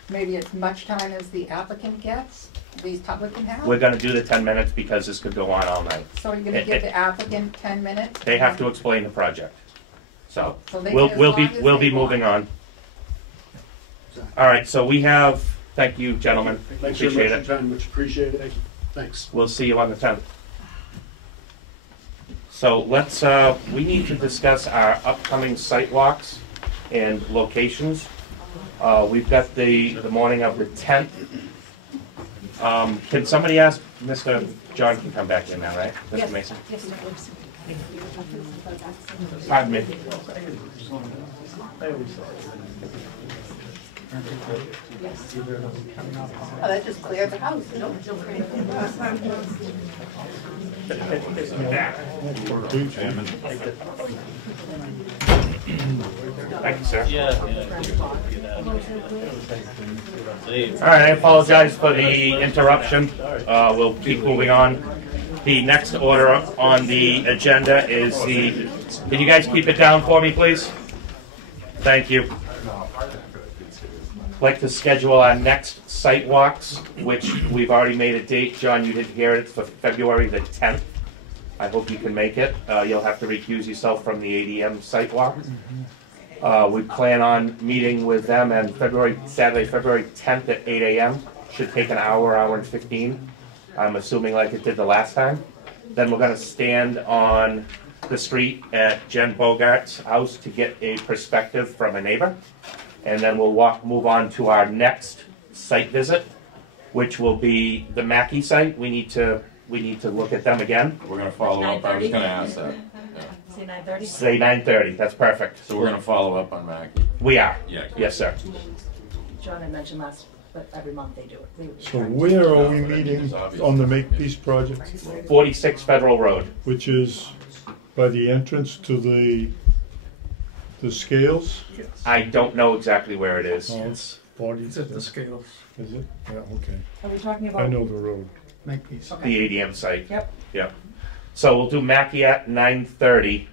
Maybe as much time as the applicant gets, the public can have? We're gonna do the 10 minutes because this could go on all night. So you're gonna give the applicant 10 minutes? They have to explain the project. So, So they we'll can, as long as we'll they be moving want. on. All right, so we have, thank you, gentlemen. Thanks very Appreciate much it. for your time, much appreciated. Thanks. We'll see you on the 10th. So let's, we need to discuss our upcoming site walks and locations. We've got the morning of the 10th. Can somebody ask, Mr. John can come back in now, right? Mr. Mason? Yes, yes. Pardon me. Oh, that just cleared the house. Thank you, sir. All right, I apologize for the interruption. We'll keep moving on. The next order on the agenda is can you guys keep it down for me, please? Thank you. Like to schedule our next site walks, which we've already made a date. John, you didn't hear it, for February the 10th. I hope you can make it. You'll have to recuse yourself from the ADM site walk. We plan on meeting with them on Saturday, February 10th at 8 a.m. Should take an hour and 15. I'm assuming like it did the last time. Then we're going to stand on the street at Jen Bogart's house to get a perspective from a neighbor. And then we'll move on to our next site visit, which will be the Mackey site. We need to look at them again. We're gonna follow up, I was gonna ask that. Say 9:30? Say 9:30, that's perfect. So we're gonna follow up on Mackey? We are. Yeah. Yes, sir. John had mentioned last, but every month they do it. So where are we meeting on the Makepeace project? 46 Federal Road. Which is by the entrance to the scales? I don't know exactly where it is. Oh, it's 40. It's at the scales. Is it? Yeah, okay. Are we talking about? I know the road. Makepeace. The ADM site. Yep. Yep. So we'll do Mackey at 9:30,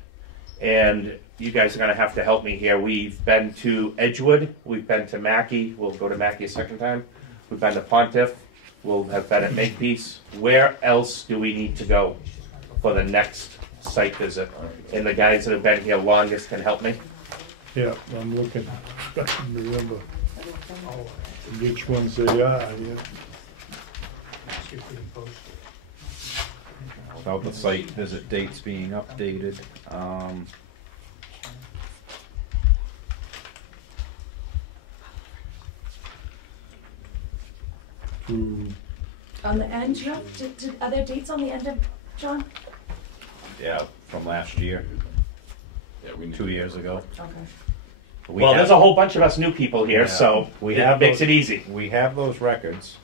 and you guys are gonna have to help me here. We've been to Edgewood, we've been to Mackey, we'll go to Mackey a second time. We've been to Pontiff, we'll have been at Makepeace. Where else do we need to go for the next site visit? And the guys that have been here longest can help me. Yeah, I'm looking, I can remember which ones they are, yeah. About the site visit dates being updated. On the end, you have, are there dates on the end of, John? Yeah, from last year. Yeah, we 2 years ago. Okay. Well, there's a whole bunch of us new people here, so it makes it easy. We have those records.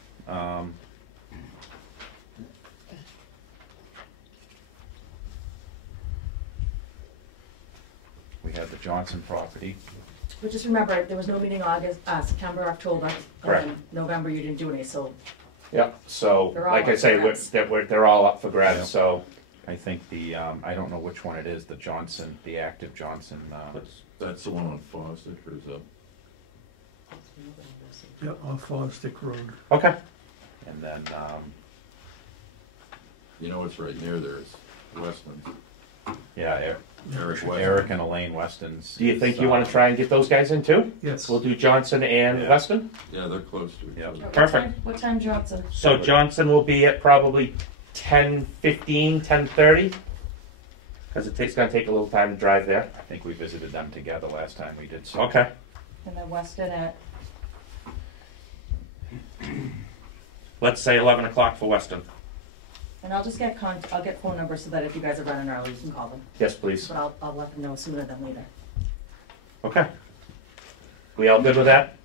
We had the Johnson property. But just remember, there was no meeting August, September, October. Correct. And then November, you didn't do any, so. Yep, so, They're all like I up say, for grabs. they're all up for grabs, so. I think I don't know which one it is, the Johnson, the active Johnson. That's the one on Fawcett, or is that? Yeah, off Forest Stick Road. Okay. And then, You know what's right near there is Westland. yeah, Eric Weston. Eric and Elaine Weston's. Do you think you want to try and get those guys in too? Yes. We'll do Johnson and Yeah. Weston. Yeah, they're close to each other. Perfect. What time, Johnson? So Johnson will be at probably 10:15, 10:30, because it's going to take a little time to drive there. I think we visited them together last time we did so. Okay. And then Weston at, Let's say 11 o'clock for Weston. and I'll just get I'll get phone numbers so that if you guys are running early, you can call them. Yes, please. But I'll let them know sooner than later. Okay. We all good with that?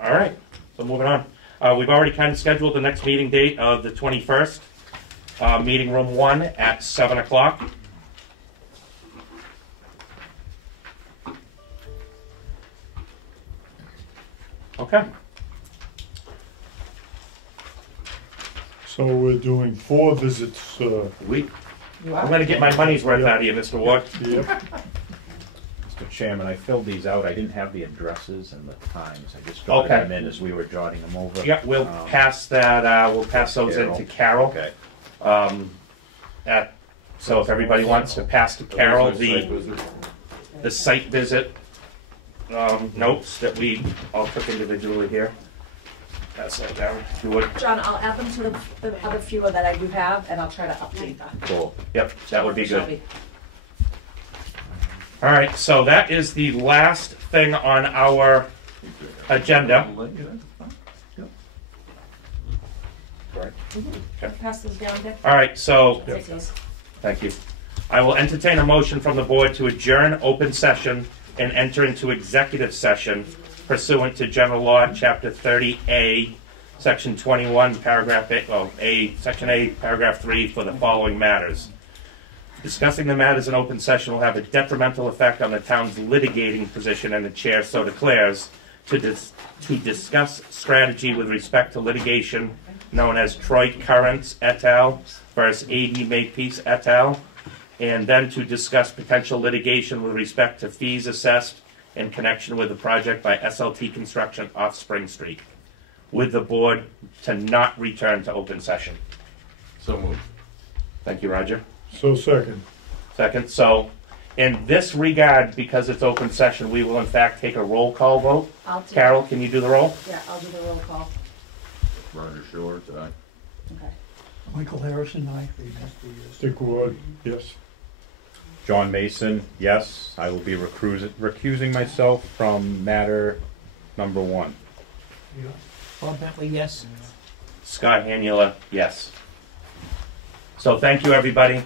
All right. So moving on. We've already kind of scheduled the next meeting date of the 21st. Meeting room 1 at 7 o'clock. Okay. So we're doing 4 visits, I'm going to get my money's worth out of you, Mr. Ward. Yep. Mr. Chairman, I filled these out. I didn't have the addresses and the times. I just jotted them in as we were jotting them over. Yep, we'll pass that. We'll pass those in to Carol. Okay. So if everybody wants to pass to Carol the site visit notes that we all took individually here. Pass that down, if you would. John, I'll add them to the other few that I do have, and I'll try to update that. Cool. Yep, that would be good. All right, so that is the last thing on our agenda. Pass those down, Dick. All right, so, Take those. thank you. I will entertain a motion from the board to adjourn open session and enter into executive session pursuant to General Law, Chapter 30A, Section 21, Paragraph A, Section A, Paragraph 3, for the following matters. Discussing the matters in open session will have a detrimental effect on the town's litigating position, and the chair so declares, to discuss strategy with respect to litigation known as Troy Currents et al. Versus A.D. Makepeace et al., and then to discuss potential litigation with respect to fees assessed in connection with the project by SLT Construction off Spring Street, with the board to not return to open session. So moved. Thank you, Roger. So second. Second. So in this regard, because it's open session, we will in fact take a roll call vote. Carol, can you do the roll? Yeah, I'll do the roll call. Roger Shore, aye. Okay. Michael Harrison, aye. Dick Ward, yes. John Mason, yes. I will be recusing myself from matter number 1. Bob Bentley, yes. Scott Hanula, yes. So thank you, everybody.